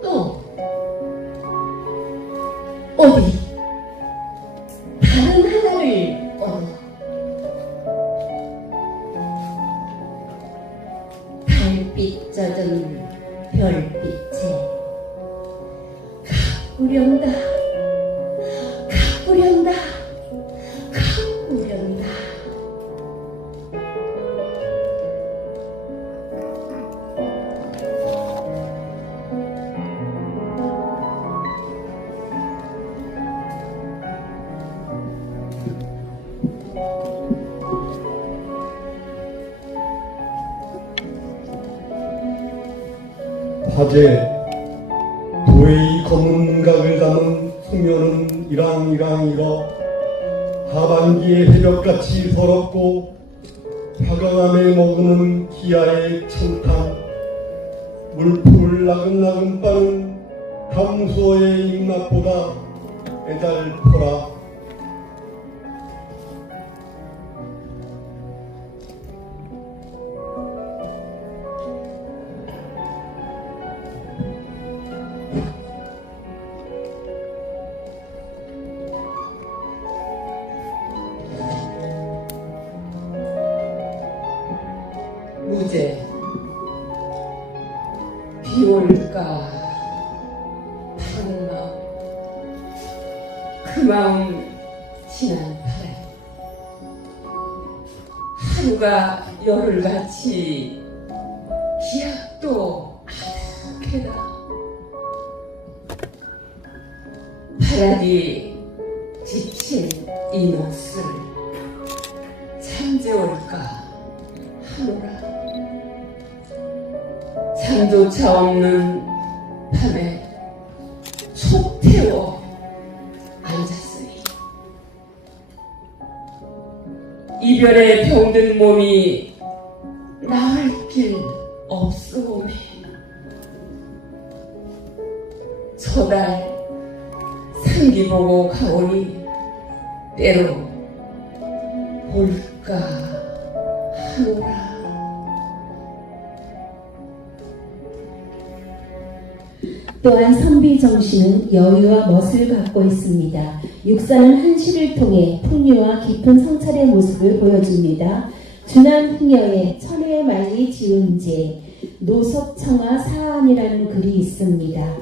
또 어디 다른 하나를 얻어 달빛 젖은 별빛에 가꾸련다 가꾸련다 가꾸련다. 화제 도의 검은 각을 담은 소녀는 이랑이랑 일어 하반기의 해벽같이 서럽고 화강암에 머무는 기아의 찬탄 물풀 나근나근 빠는 담수어의 입맛보다 애달퍼라. 무제 비올까 파는 마음 그 마음 지난 바람 하루가 열흘같이 기약도 아득해다. 바라기 지친 이 몫을 잠재울까 하노라. 잠조차 없는 밤에 속 태워 앉았으니 이별에 병든 몸이 나을 길 없으오매. 저달 상기 보고 가오니 때로 볼까 하노라. 또한 선비 정신은 여유와 멋을 갖고 있습니다. 육사는 한시를 통해 풍류와 깊은 성찰의 모습을 보여줍니다. 준한 풍녀의 천혜의 말리 지은 제 노석청하 사안이라는 글이 있습니다.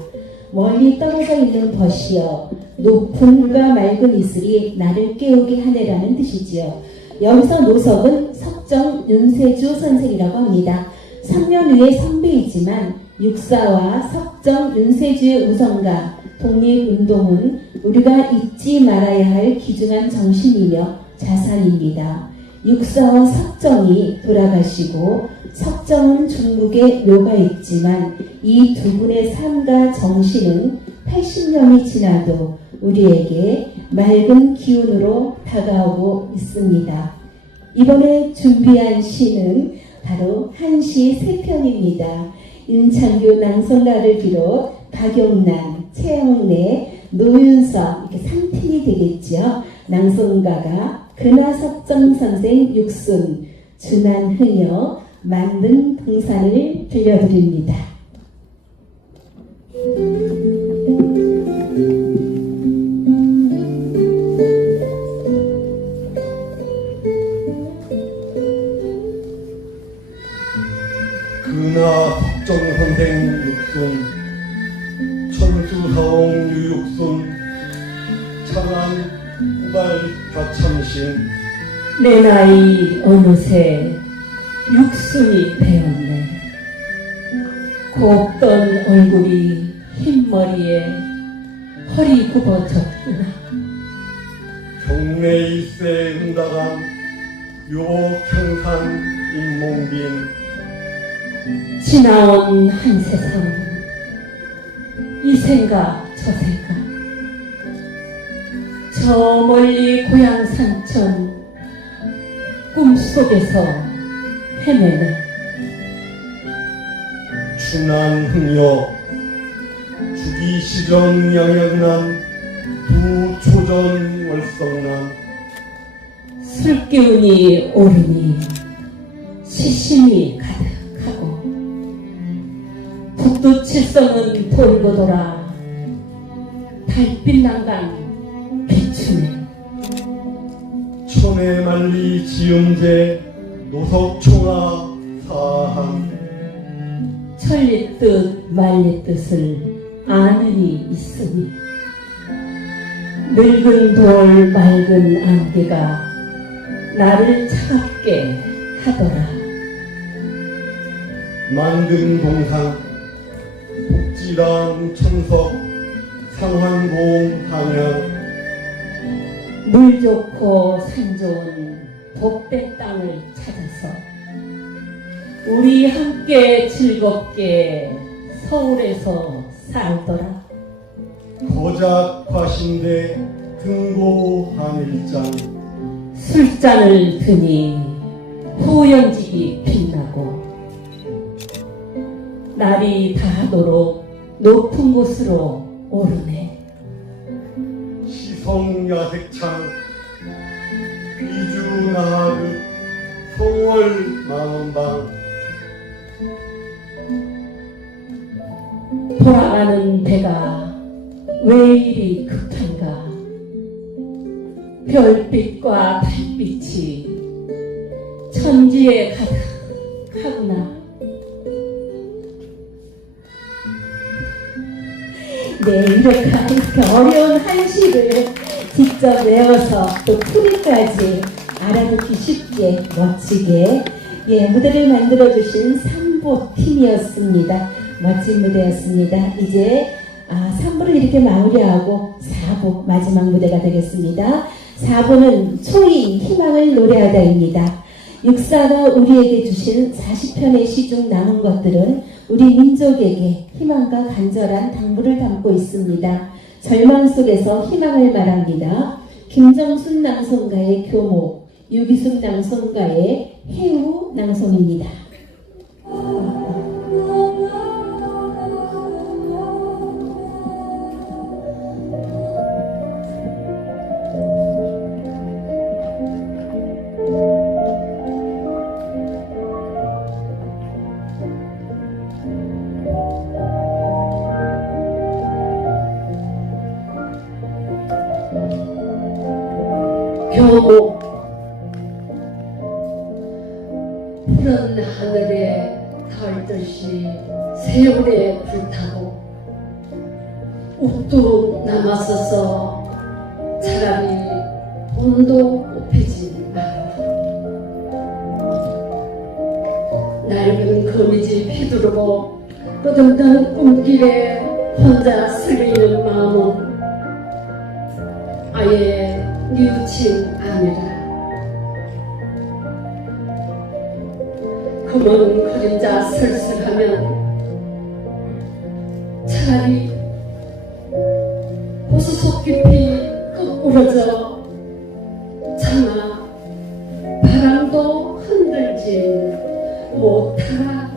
멀리 떨어져 있는 벗이여 높음과 맑은 이슬이 나를 깨우게 하네라는 뜻이지요. 여기서 노석은 석정 윤세주 선생이라고 합니다. 3년 후의 선비이지만 육사와 석정 윤세주의 우성과 독립운동은 우리가 잊지 말아야 할 귀중한 정신이며 자산입니다. 육사와 석정이 돌아가시고 석정은 중국에 묘가 있지만 이 두 분의 삶과 정신은 80년이 지나도 우리에게 맑은 기운으로 다가오고 있습니다. 이번에 준비한 시는 바로 한시 세 편입니다. 윤창규 낭송가를 비롯 박용란, 최영래, 노윤석 이렇게 3팀이 되겠죠. 낭송가가 근하석정 선생 육순, 준한 흥여, 만능 동산을 들려드립니다. 근하석정 선생 육순, 천수사옹 유육순, 창안 후발 가참신. 내 나이 어느새 육순이 되었네. 곱던 얼굴이 흰머리에 허리 굽어졌구나. 경내 일세 응다간 요평산 인몽빈. 지나온 한 세상, 이 생각 저 생각, 저 멀리 고향 산천 꿈속에서 헤매네. 춘한 흥여 주기시전 양양난 부초전 월성난 술기운이 오르니 시심이 가득하고 북두칠성은 돌고 돌아 달빛 난간 비추네. 촌에 말리 지음제 노석총아 사한 천리뜻 말리뜻을 아는 이 있으니 늙은 돌 맑은 안개가 나를 차갑게 하더라. 만근 동상 복지당 천석 상환공 한양 물 좋고 산 좋은 복된 땅을 찾아서 우리 함께 즐겁게 서울에서 살더라. 거작 화신대 등고 한일장 술잔을 드니 후연직이 빛나고 날이 다하도록 높은 곳으로 오르네. 시성야색창 귀주나하듯 성월 망원방 돌아가는 배가 왜 이리 급한가. 별빛과 달빛이 천지에 가득하구나. 네, 이렇게 어려운 한시를 직접 외워서 또 풀이까지 알아듣기 쉽게 멋지게 무대를 만들어주신 삼보팀이었습니다. 멋진 무대였습니다. 이제 3부를 이렇게 마무리하고 4부 마지막 무대가 되겠습니다. 4부는 초이 희망을 노래하다입니다. 육사가 우리에게 주신 40편의 시 중 남은 것들은 우리 민족에게 희망과 간절한 당부를 담고 있습니다. 절망 속에서 희망을 말합니다. 김정순 낭송가의 교목, 유기숙 낭송가의 해우 낭송입니다. 교목. 푸른 하늘에 닿듯이 세월에 불타고 옷도 남았어서 차라리 본도 뽑히지 마라. 낡은 거미지 휘두르고 끄덕던 꿈길에 혼자 쓸리는 마음은 아예 뉘우친 아니라. 검은 그림자 슬슬하면 차라리 호수속 깊이 끄꾸러져 차마 바람도 흔들지 못하라.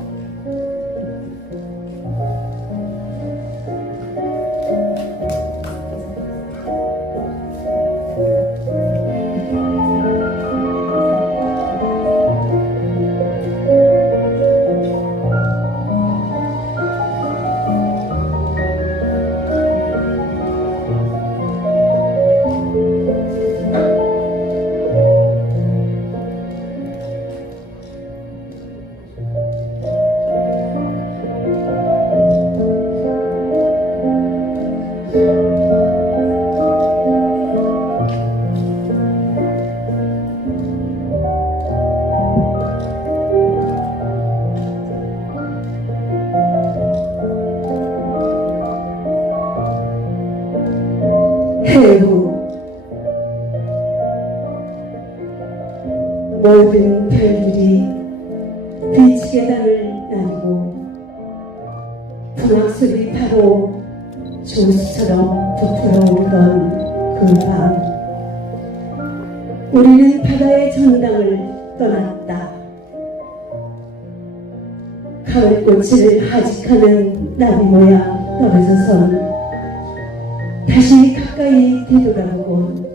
해후. 모든 별들이 빛계단을 나뉘고 풍악소리 타고 조수처럼 부풀어오던 그 밤, 우리는 바다의 전당을 떠났다. 가을꽃을 하직하는 나비 모양 떨어져선 다시 가까이 되돌아보곤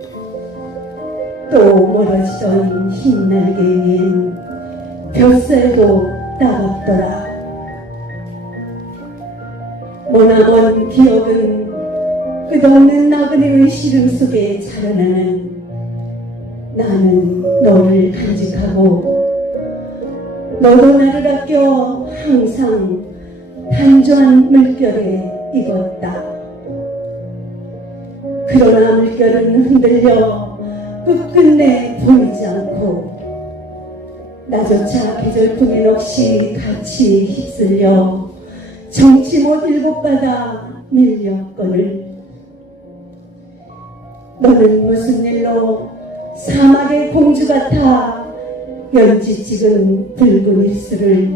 또 멀어지던 흰 날개 위엔 벼슬도 따갑더라. 머나먼 기억은 끝없는 나그네의 시름 속에 자라나는 나는 너를 간직하고 너도 나를 아껴 항상 단조한 물결에 익었다. 그러나 물결은 흔들려 끝끝내 보이지 않고 나조차 계절풍에 넋이 같이 휩쓸려 정치 못 일곱 바다 밀려거늘. 너는 무슨 일로 사막의 공주 같아 연지 찍은 붉은 입술을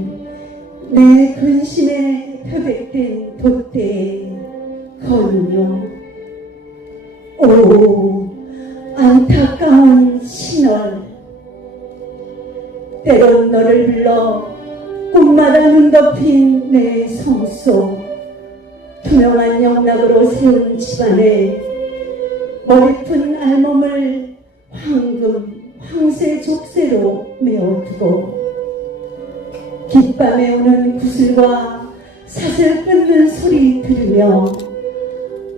내 근심에 표백된 돛대에 거느뇨. 오 안타까운 신월. 때론 너를 불러 꿈마다 눈 덮인 내 성속 투명한 영락으로 세운 집안에 머리푼 알몸을 황새 족쇄로 메어두고 깃밤에 오는 구슬과 사슬 끊는 소리 들으며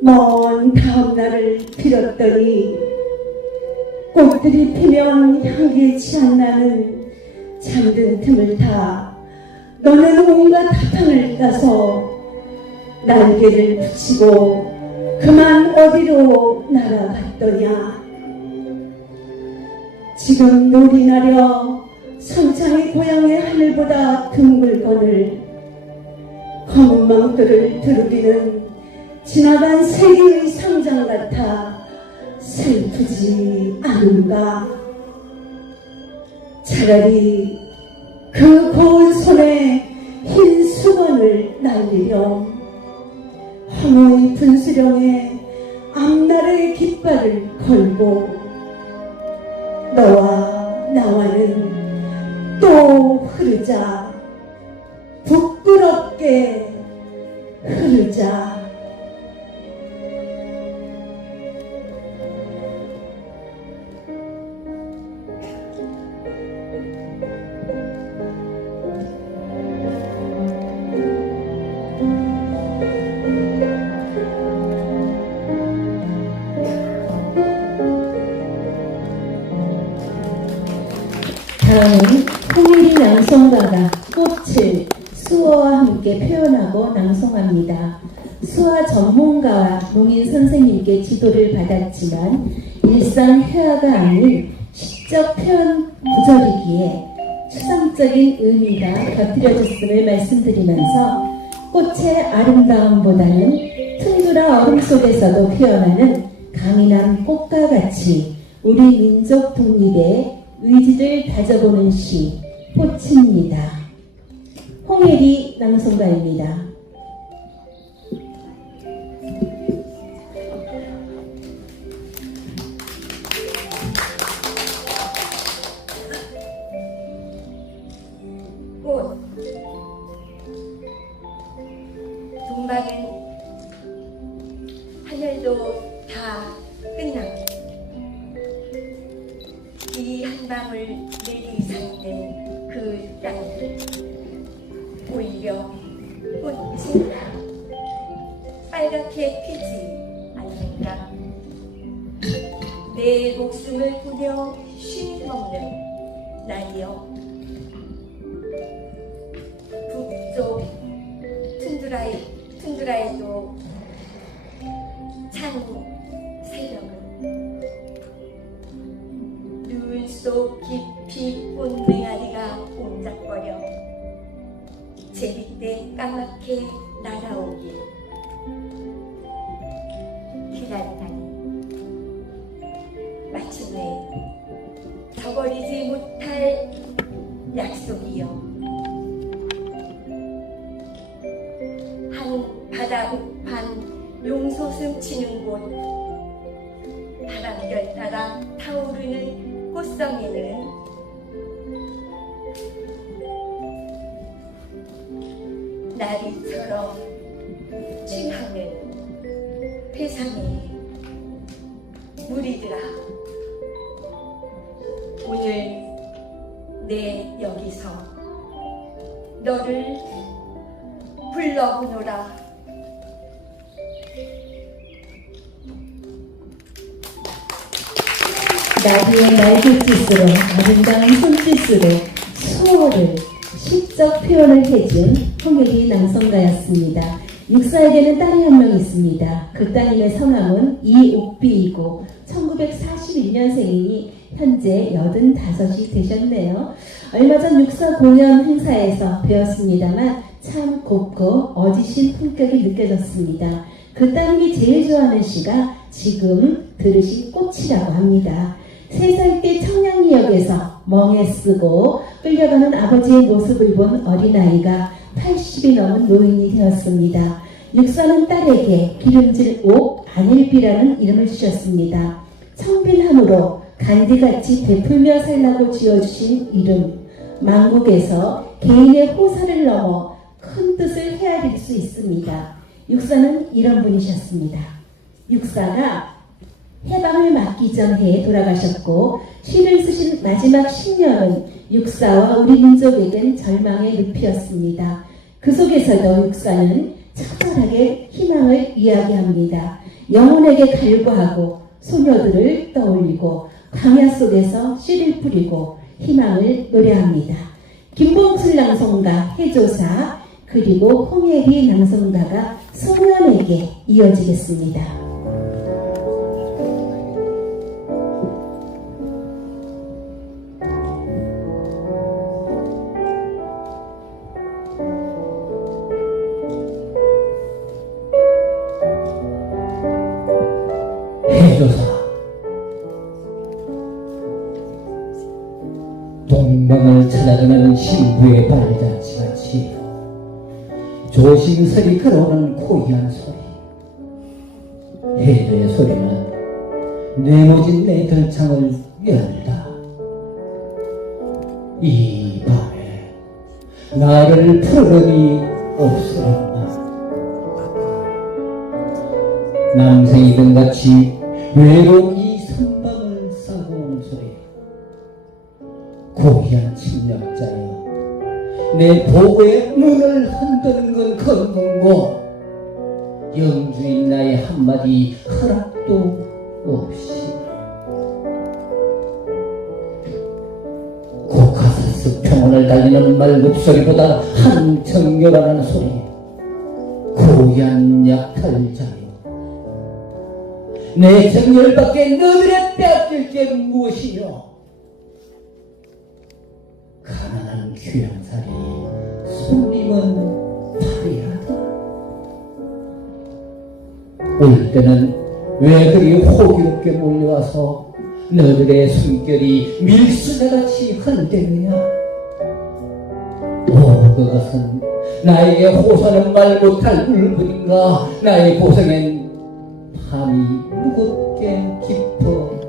먼 다음날을 빌었더니 꽃들이 피면 향기에 취한 나는 잠든 틈을 타 너는 온갖 합판을 가서 날개를 붙이고 그만 어디로 날아갔더냐. 지금 놀이 나려 선창이 고향의 하늘보다 둥글거늘 검은 망토를 두르기는 지나간 세계의 상장 같아 슬프지 않은가. 차라리 그 고운 손에 흰 수건을 날리렴. 황호의 분수령에 앞날의 깃발을 걸고 너와 나와는 또 흐르자. 부끄럽게 흐르자. 다음은 홍일이 낭송가가 꽃을 수어와 함께 표현하고 낭송합니다. 수화 전문가와 농인 선생님께 지도를 받았지만 일상 회화가 아닌 시적 표현 구절이기에 추상적인 의미가 곁들여졌음을 말씀드리면서 꽃의 아름다움보다는 툰드라 얼음 속에서도 피어나는 강인한 꽃과 같이 우리 민족 독립의 의지를 다져보는 시 꽃입니다. 홍혜리 낭송가입니다. 꽃 동방은 하늘도 다 끝나고 이 한 방울 내리삼는 그 땅이 오히려 꽃이 빨갛게 피지 않는가. 내 목숨을 부려 쉼없는 날이여. 북쪽 툰드라에도 찬 새벽은 눈 속 깊이 꽃맹아리가 옴작거려 제비때 까맣게 날아오길 기다리다니 마침내 저버리지 못할 약속이여. 한 바다 우판 용솟음 치는 곳 바람결 따라 타오르는 꽃성에는 나비처럼 취하는 회상의 무리들아 오늘 여기서 너를 불러보노라. 나비의 날갯짓으로 아름다운 손짓으로 수호를 시적 표현을 해준 홍예리 낭송가였습니다. 육사에게는 딸이 한 명 있습니다. 그 따님의 성함은 이옥비이고 1941년생이니 현재 85이 되셨네요. 얼마 전 육사 공연 행사에서 배웠습니다만 참 곱고 어지신 품격이 느껴졌습니다. 그 따님이 제일 좋아하는 시가 지금 들으신 꽃이라고 합니다. 3살 때 청량리역에서 멍에 쓰고 끌려가는 아버지의 모습을 본 어린아이가 80이 넘은 노인이 되었습니다. 육사는 딸에게 기름질 옥 안일비라는 이름을 주셨습니다. 청빈함으로 간디같이 베풀며 살라고 지어주신 이름, 망국에서 개인의 호사를 넘어 큰 뜻을 헤아릴 수 있습니다. 육사는 이런 분이셨습니다. 육사가 해방을 맞기 전에 돌아가셨고 시를 쓰신 마지막 10년은 육사와 우리 민족에겐 절망의 늪이었습니다. 그 속에서도 육사는 처절하게 희망을 이야기합니다. 영혼에게 갈구하고 소녀들을 떠올리고 광야 속에서 씨를 뿌리고 희망을 노래합니다. 김봉술 낭송가 해조사 그리고 홍예리 낭송가가 소년에게 이어지겠습니다. 해조사 동방을 찾아가는 신부의 발자취같이 조심스레 걸어오는 고이한 소리. 해조의 소리는 네모진 내 들창을 열다. 이 밤에 나를 부르니 없으련마. 남생이든 같이 외로운 이 선방을 싸고 오는 소리. 고귀한 침략자여, 내 보고에 문을 흔드는 건 건건고 영주인 나의 한마디 허락도 없이 고카사스 평원을 달리는 말급소리보다 한층 요란한 소리. 고귀한 약탈자여, 내 정열밖에 너들의 빼앗길 게 무엇이뇨? 가난한 귀양살이 손님은 파리하다. 올 때는 왜 그리 호기롭게 몰려와서 너들의 숨결이 밀수자같이 흔들느냐? 오, 그것은 나에게 호소하는 말 못할 울분인가? 나의 고성엔 밤이 무겁게 깊어가는데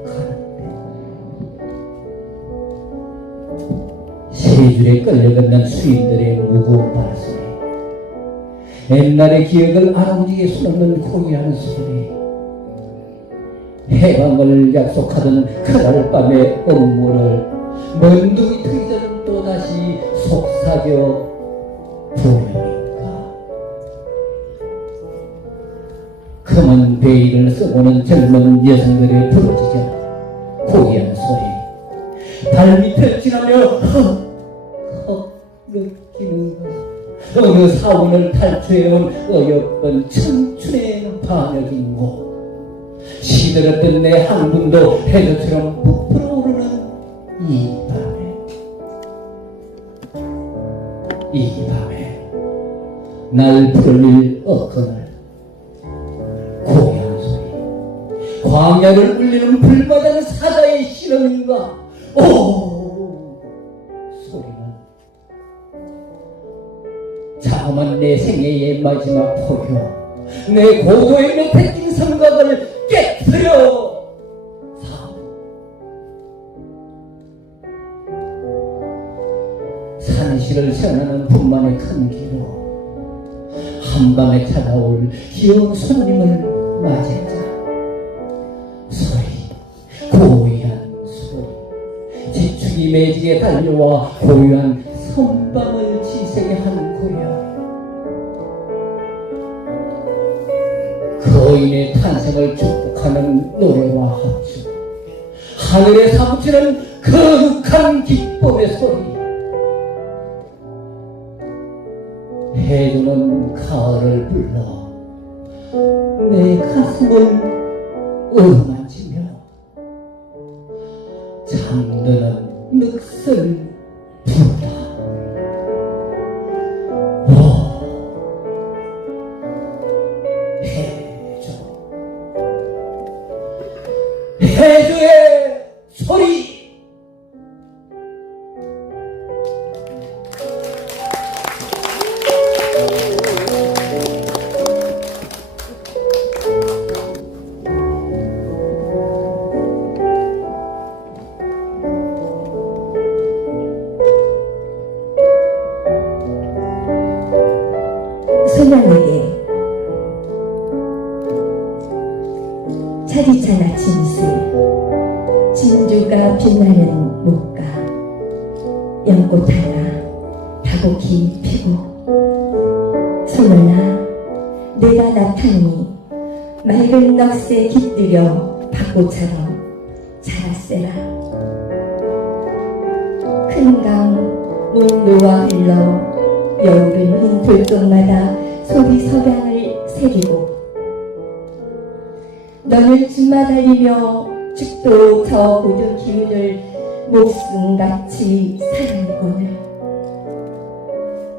세 줄에 끌려간다는 수인들의 무거운 발소리, 옛날의 기억을 아버지에 수놓는 고귀한 소리, 해방을 약속하던 그날 밤의 업무를 먼둥이 트기 전 또다시 속삭여 보려니까. 검은 베일을 쓰고는 젊은 여성들의 부러지자 고귀한 소리, 발밑을 지나며 헉 느끼는 것, 어느 사원을 탈출해온 어여쁜 청춘의 반역인고, 시들었던 내 항문도 해저처럼 부풀어 오르는 이 밤에 날 부를 어커널 고향 소리, 광야를 울리는 불마당 사자의 실험인가? 오, 소리는 자그만 내 생애의 마지막 포효, 내 고도의 메태낀 성각을 깨트려 산시를 생하는 분만의 큰 기로 한밤에 찾아올 귀여운 손님을 맞이하자. 소리, 고귀한 소리, 기매지게 달려와 고요한 선방을 지새게 한 거야. 거인의 탄생을 축복하는 노래와 합주, 하늘에 사무치는 거룩한 기쁨의 소리, 해주는 가을을 불러 내 가슴을 어루만지며 잠드는 늑을 부르다. 해주의 소리. 소년에게 차디찬 아침 이슬, 진주가 빛나는 목가, 연꽃 하나 다복히 피고, 소년아 내가 나타나니 맑은 넋에 깃들여 밭꽃처럼 자랐세라. 큰 강 문노와 흘러 여울은 흰 돌동마다 소리 석양을 새기고, 너는 춤마 달리며 죽도 저 모든 기운을 목숨같이 사랑하고는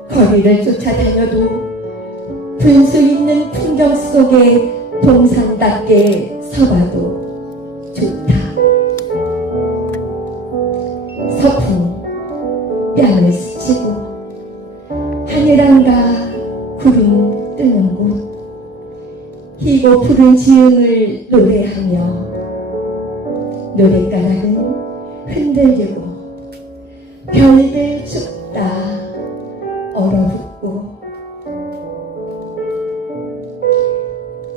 거리를 쫓아다녀도 분수 있는 풍경 속에 동상답게 서봐도 좋다. 서풍 뺨을 스치고 하늘한가 구름 뜨는 곳, 희고 푸른 지음을 노래하며 노랫가락은 흔들리고 별들 춥다 얼어붙고,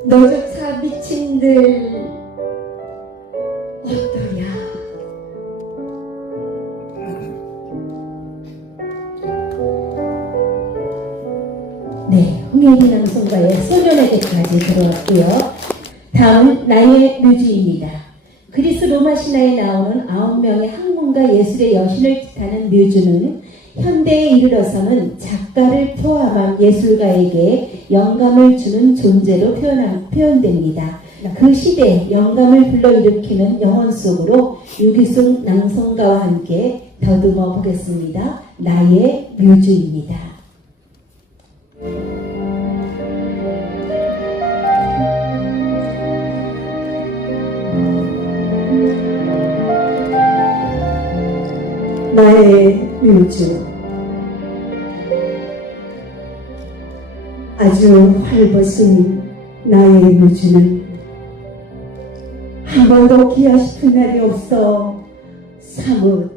너조차 미친들 어떠냐. 네, 홍예기 낭송가의 소년에게까지 들어왔고요. 다음은 나의 뮤즈입니다. 그리스 로마 신화에 나오는 9명의 학문과 예술의 여신을 뜻하는 뮤즈는 현대에 이르러서는 작가를 포함한 예술가에게 영감을 주는 존재로 표현됩니다. 그 시대에 영감을 불러일으키는 영혼 속으로 유기순 낭송가와 함께 더듬어 보겠습니다. 나의 뮤즈입니다. 나의 뮤즈. 아주 활벗은 나의 뮤즈는 한 번도 기아 싶은 날이 없어 사뭇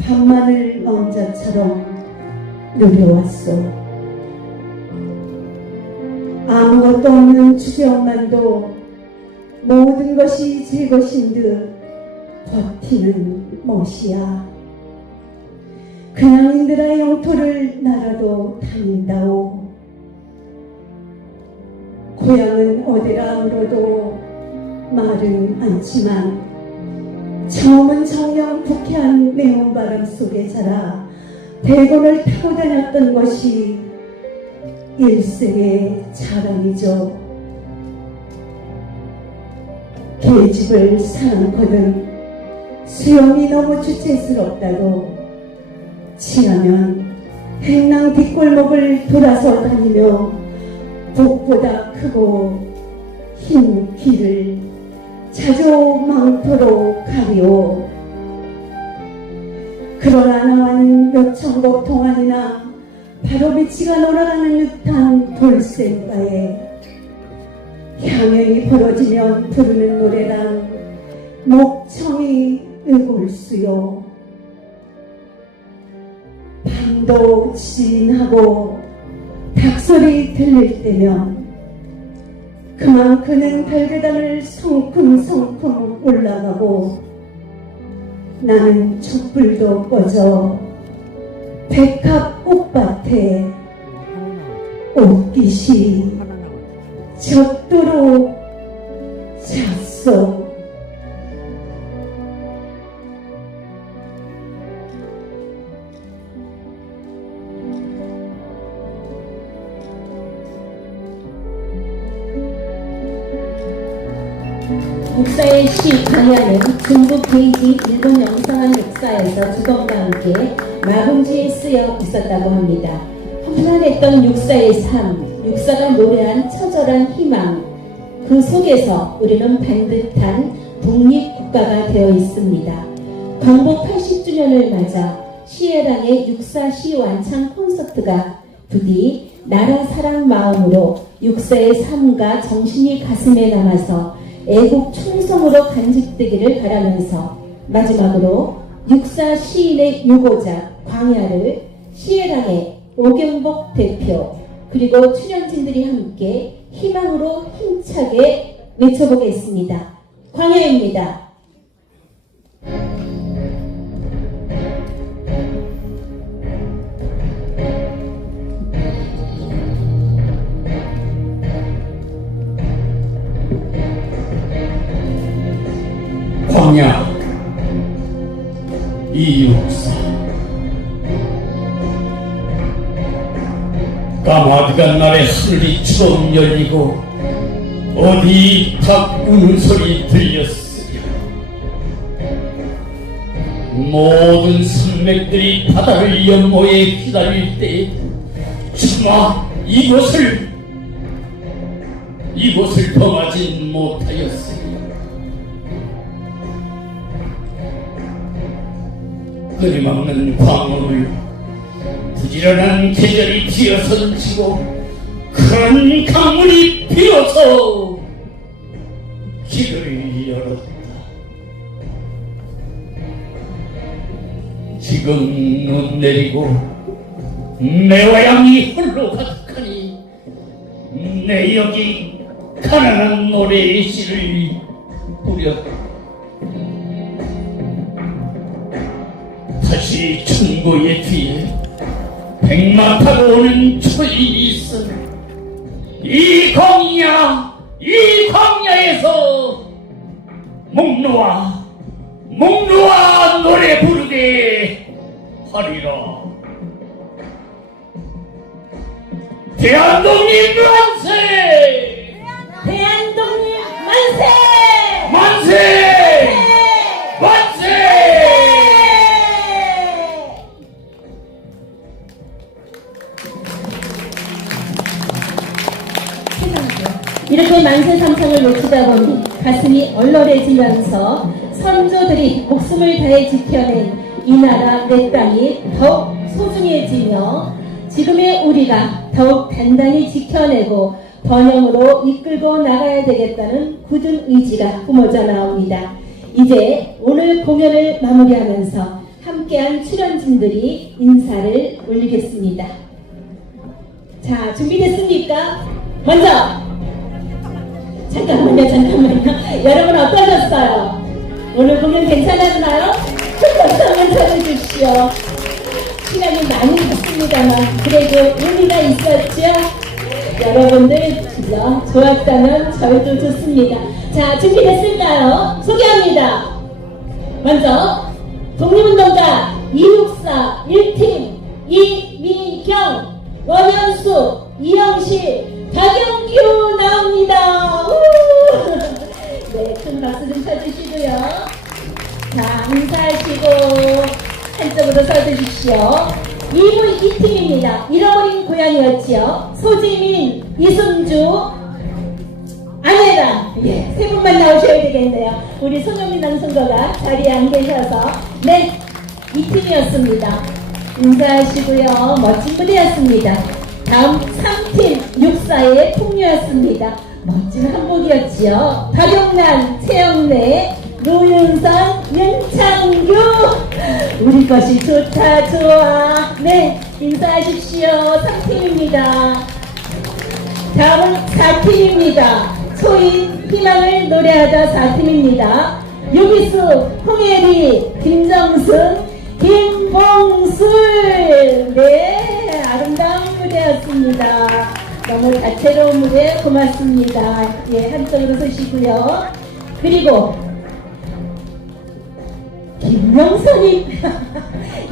밤마늘 왕자처럼 누려왔소. 아무것도 없는 주제엄만도 모든 것이 제 것인 듯 버티는 멋이야. 그냥 인들아 영토를 날아도 다닌다오. 고향은 어디라 물어도 말은 않지만 처음은 정녕 부쾌한 매운 바람 속에 자라 대권을 타고 다녔던 것이 일생의 자랑이죠. 계집을 사랑거든 수염이 너무 주체스럽다고 취하면 행랑 뒷골목을 돌아서 다니며 북보다 크고 흰 길을 자조 망토로 가리오. 그러나 나와는 몇 천곡 동안이나 바로 비치가 놀아가는 듯한 돌샘가에 향연이 벌어지면 부르는 노래랑 목청이 의골수요. 밤도 진하고 닭소리 들릴 때면 그만 그는 별계단을 성큼성큼 올라가고 나는 촛불도 꺼져 백합 꽃밭에 옷깃이 젖도록 잤소. 육사의 시 광야는 중국 베이징 일본 영상한 역사에서 주검과 함께 마금지에 쓰여 있었다고 합니다. 험난했던 육사의 삶, 육사가 노래한 처절한 희망, 그 속에서 우리는 반듯한 독립국가가 되어 있습니다. 광복 80주년을 맞아 시해랑의 육사 시 완창 콘서트가 부디 나라 사랑 마음으로 육사의 삶과 정신이 가슴에 남아서 애국 충성으로 간직되기를 바라면서 마지막으로 육사 시인의 유고작 광야를 시해랑의 오경복 대표 그리고 출연진들이 함께 희망으로 힘차게 외쳐보겠습니다. 광야입니다. 광야 이육사 까마득한 날에 하늘이 처음 열리고 어디 닭 우는 소리 들렸으랴. 모든 산맥들이 바다를 연모해 기다릴 때 차마 이곳을 범하진 못하였으랴. 끊임없는 광어를 부지런한 계절이 피어선지고 큰 강물이 비어서 길을 열었다. 지금 눈 내리고 매와 양이 홀로 가득하니 내 여기 가난한 노래의 시를 부렸다. 다시 충고의 뒤에 백마 타고 오는 초인이 있어. 이 광야에서 목 놓아 노래 부르게 하리라. 대한독립 만세! 대한독립 만세! 만세! 만세! 이렇게 만세 삼창을 외치다 보니 가슴이 얼얼해지면서 선조들이 목숨을 다해 지켜낸 이 나라 내 땅이 더욱 소중해지며 지금의 우리가 더욱 단단히 지켜내고 번영으로 이끌고 나가야 되겠다는 굳은 의지가 뿜어져 나옵니다. 이제 오늘 공연을 마무리하면서 함께한 출연진들이 인사를 올리겠습니다. 자, 준비됐습니까? 먼저 잠깐만요. 여러분 어떠셨어요? 오늘 공연 괜찮았나요? 큰 박수 한번 쳐주십시오. 시간이 많이 갔습니다만 그래도 의미가 있었죠? 여러분들 좋았다면 저희도 좋습니다. 자, 준비됐을까요? 소개합니다. 먼저 독립운동가 264 1팀 이미경, 원현수, 이영실, 박영규 나옵니다. 네, 큰 박수 좀 쳐주시고요. 자, 인사하시고 한쪽으로 서주십시오. 2부 2팀입니다. 잃어버린 고향이었지요. 소지민, 이승주, 안혜랑. 예, 세 분만 나오셔야 되겠네요. 우리 손흥민 남성가가 자리에 안 계셔서. 네, 2팀이었습니다. 인사하시고요. 멋진 무대였습니다. 다음 3팀 64의 풍류였습니다. 멋진 한복이었지요. 박영란, 최영래, 노윤선, 윤창규. 우리 것이 좋다 좋아. 네, 인사하십시오. 3팀입니다. 다음은 4팀입니다. 소인 희망을 노래하자 4팀입니다. 유기수, 홍혜리, 김정순, 김봉술. 네, 아름다운 무대였습니다. 너무 다채로운 무대 고맙습니다. 예, 한쪽으로 서시고요. 그리고 김명선이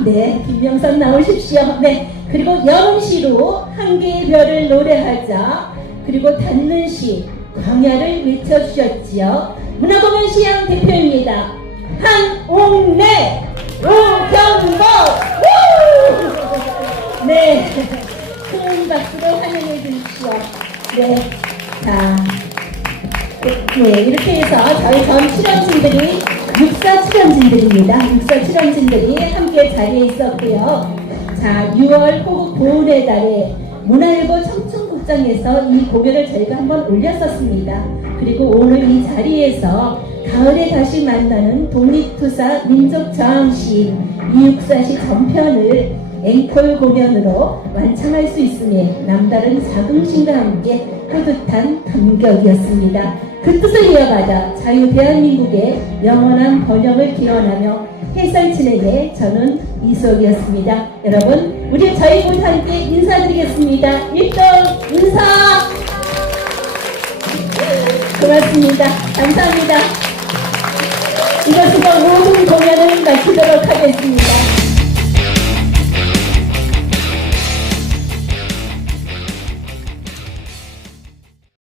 네, 김명선 나오십시오. 네, 그리고 여름시로 한 개의 별을 노래하자. 그리고 닿는 시 광야를 외쳐주셨지요. 문화공연시장 대표입니다. 한옥래, 우경복. 네, 큰 박수로 환영해 주십시오. 네, 자, 네, 이렇게 해서 저희 전 출연진들이 육사 출연진들입니다. 육사 출연진들이 함께 자리에 있었고요. 자, 6월 호국 보훈의 달에 문화일보 청춘극장에서 이 공연을 저희가 한번 올렸었습니다. 그리고 오늘 이 자리에서 가을에 다시 만나는 독립투사 민족저항시인 이육사시 전편을 앵콜 공연으로 완창할 수 있으니 남다른 자긍심과 함께 뿌듯한 감격이었습니다. 그 뜻을 이어받아 자유 대한민국의 영원한 번영을 기원하며 해설진에게 저는 이수옥이었습니다. 여러분, 우리 저희 모두 함께 인사드리겠습니다. 1등 인사! 고맙습니다. 감사합니다. 이것으로 모든 공연을 마치도록 하겠습니다.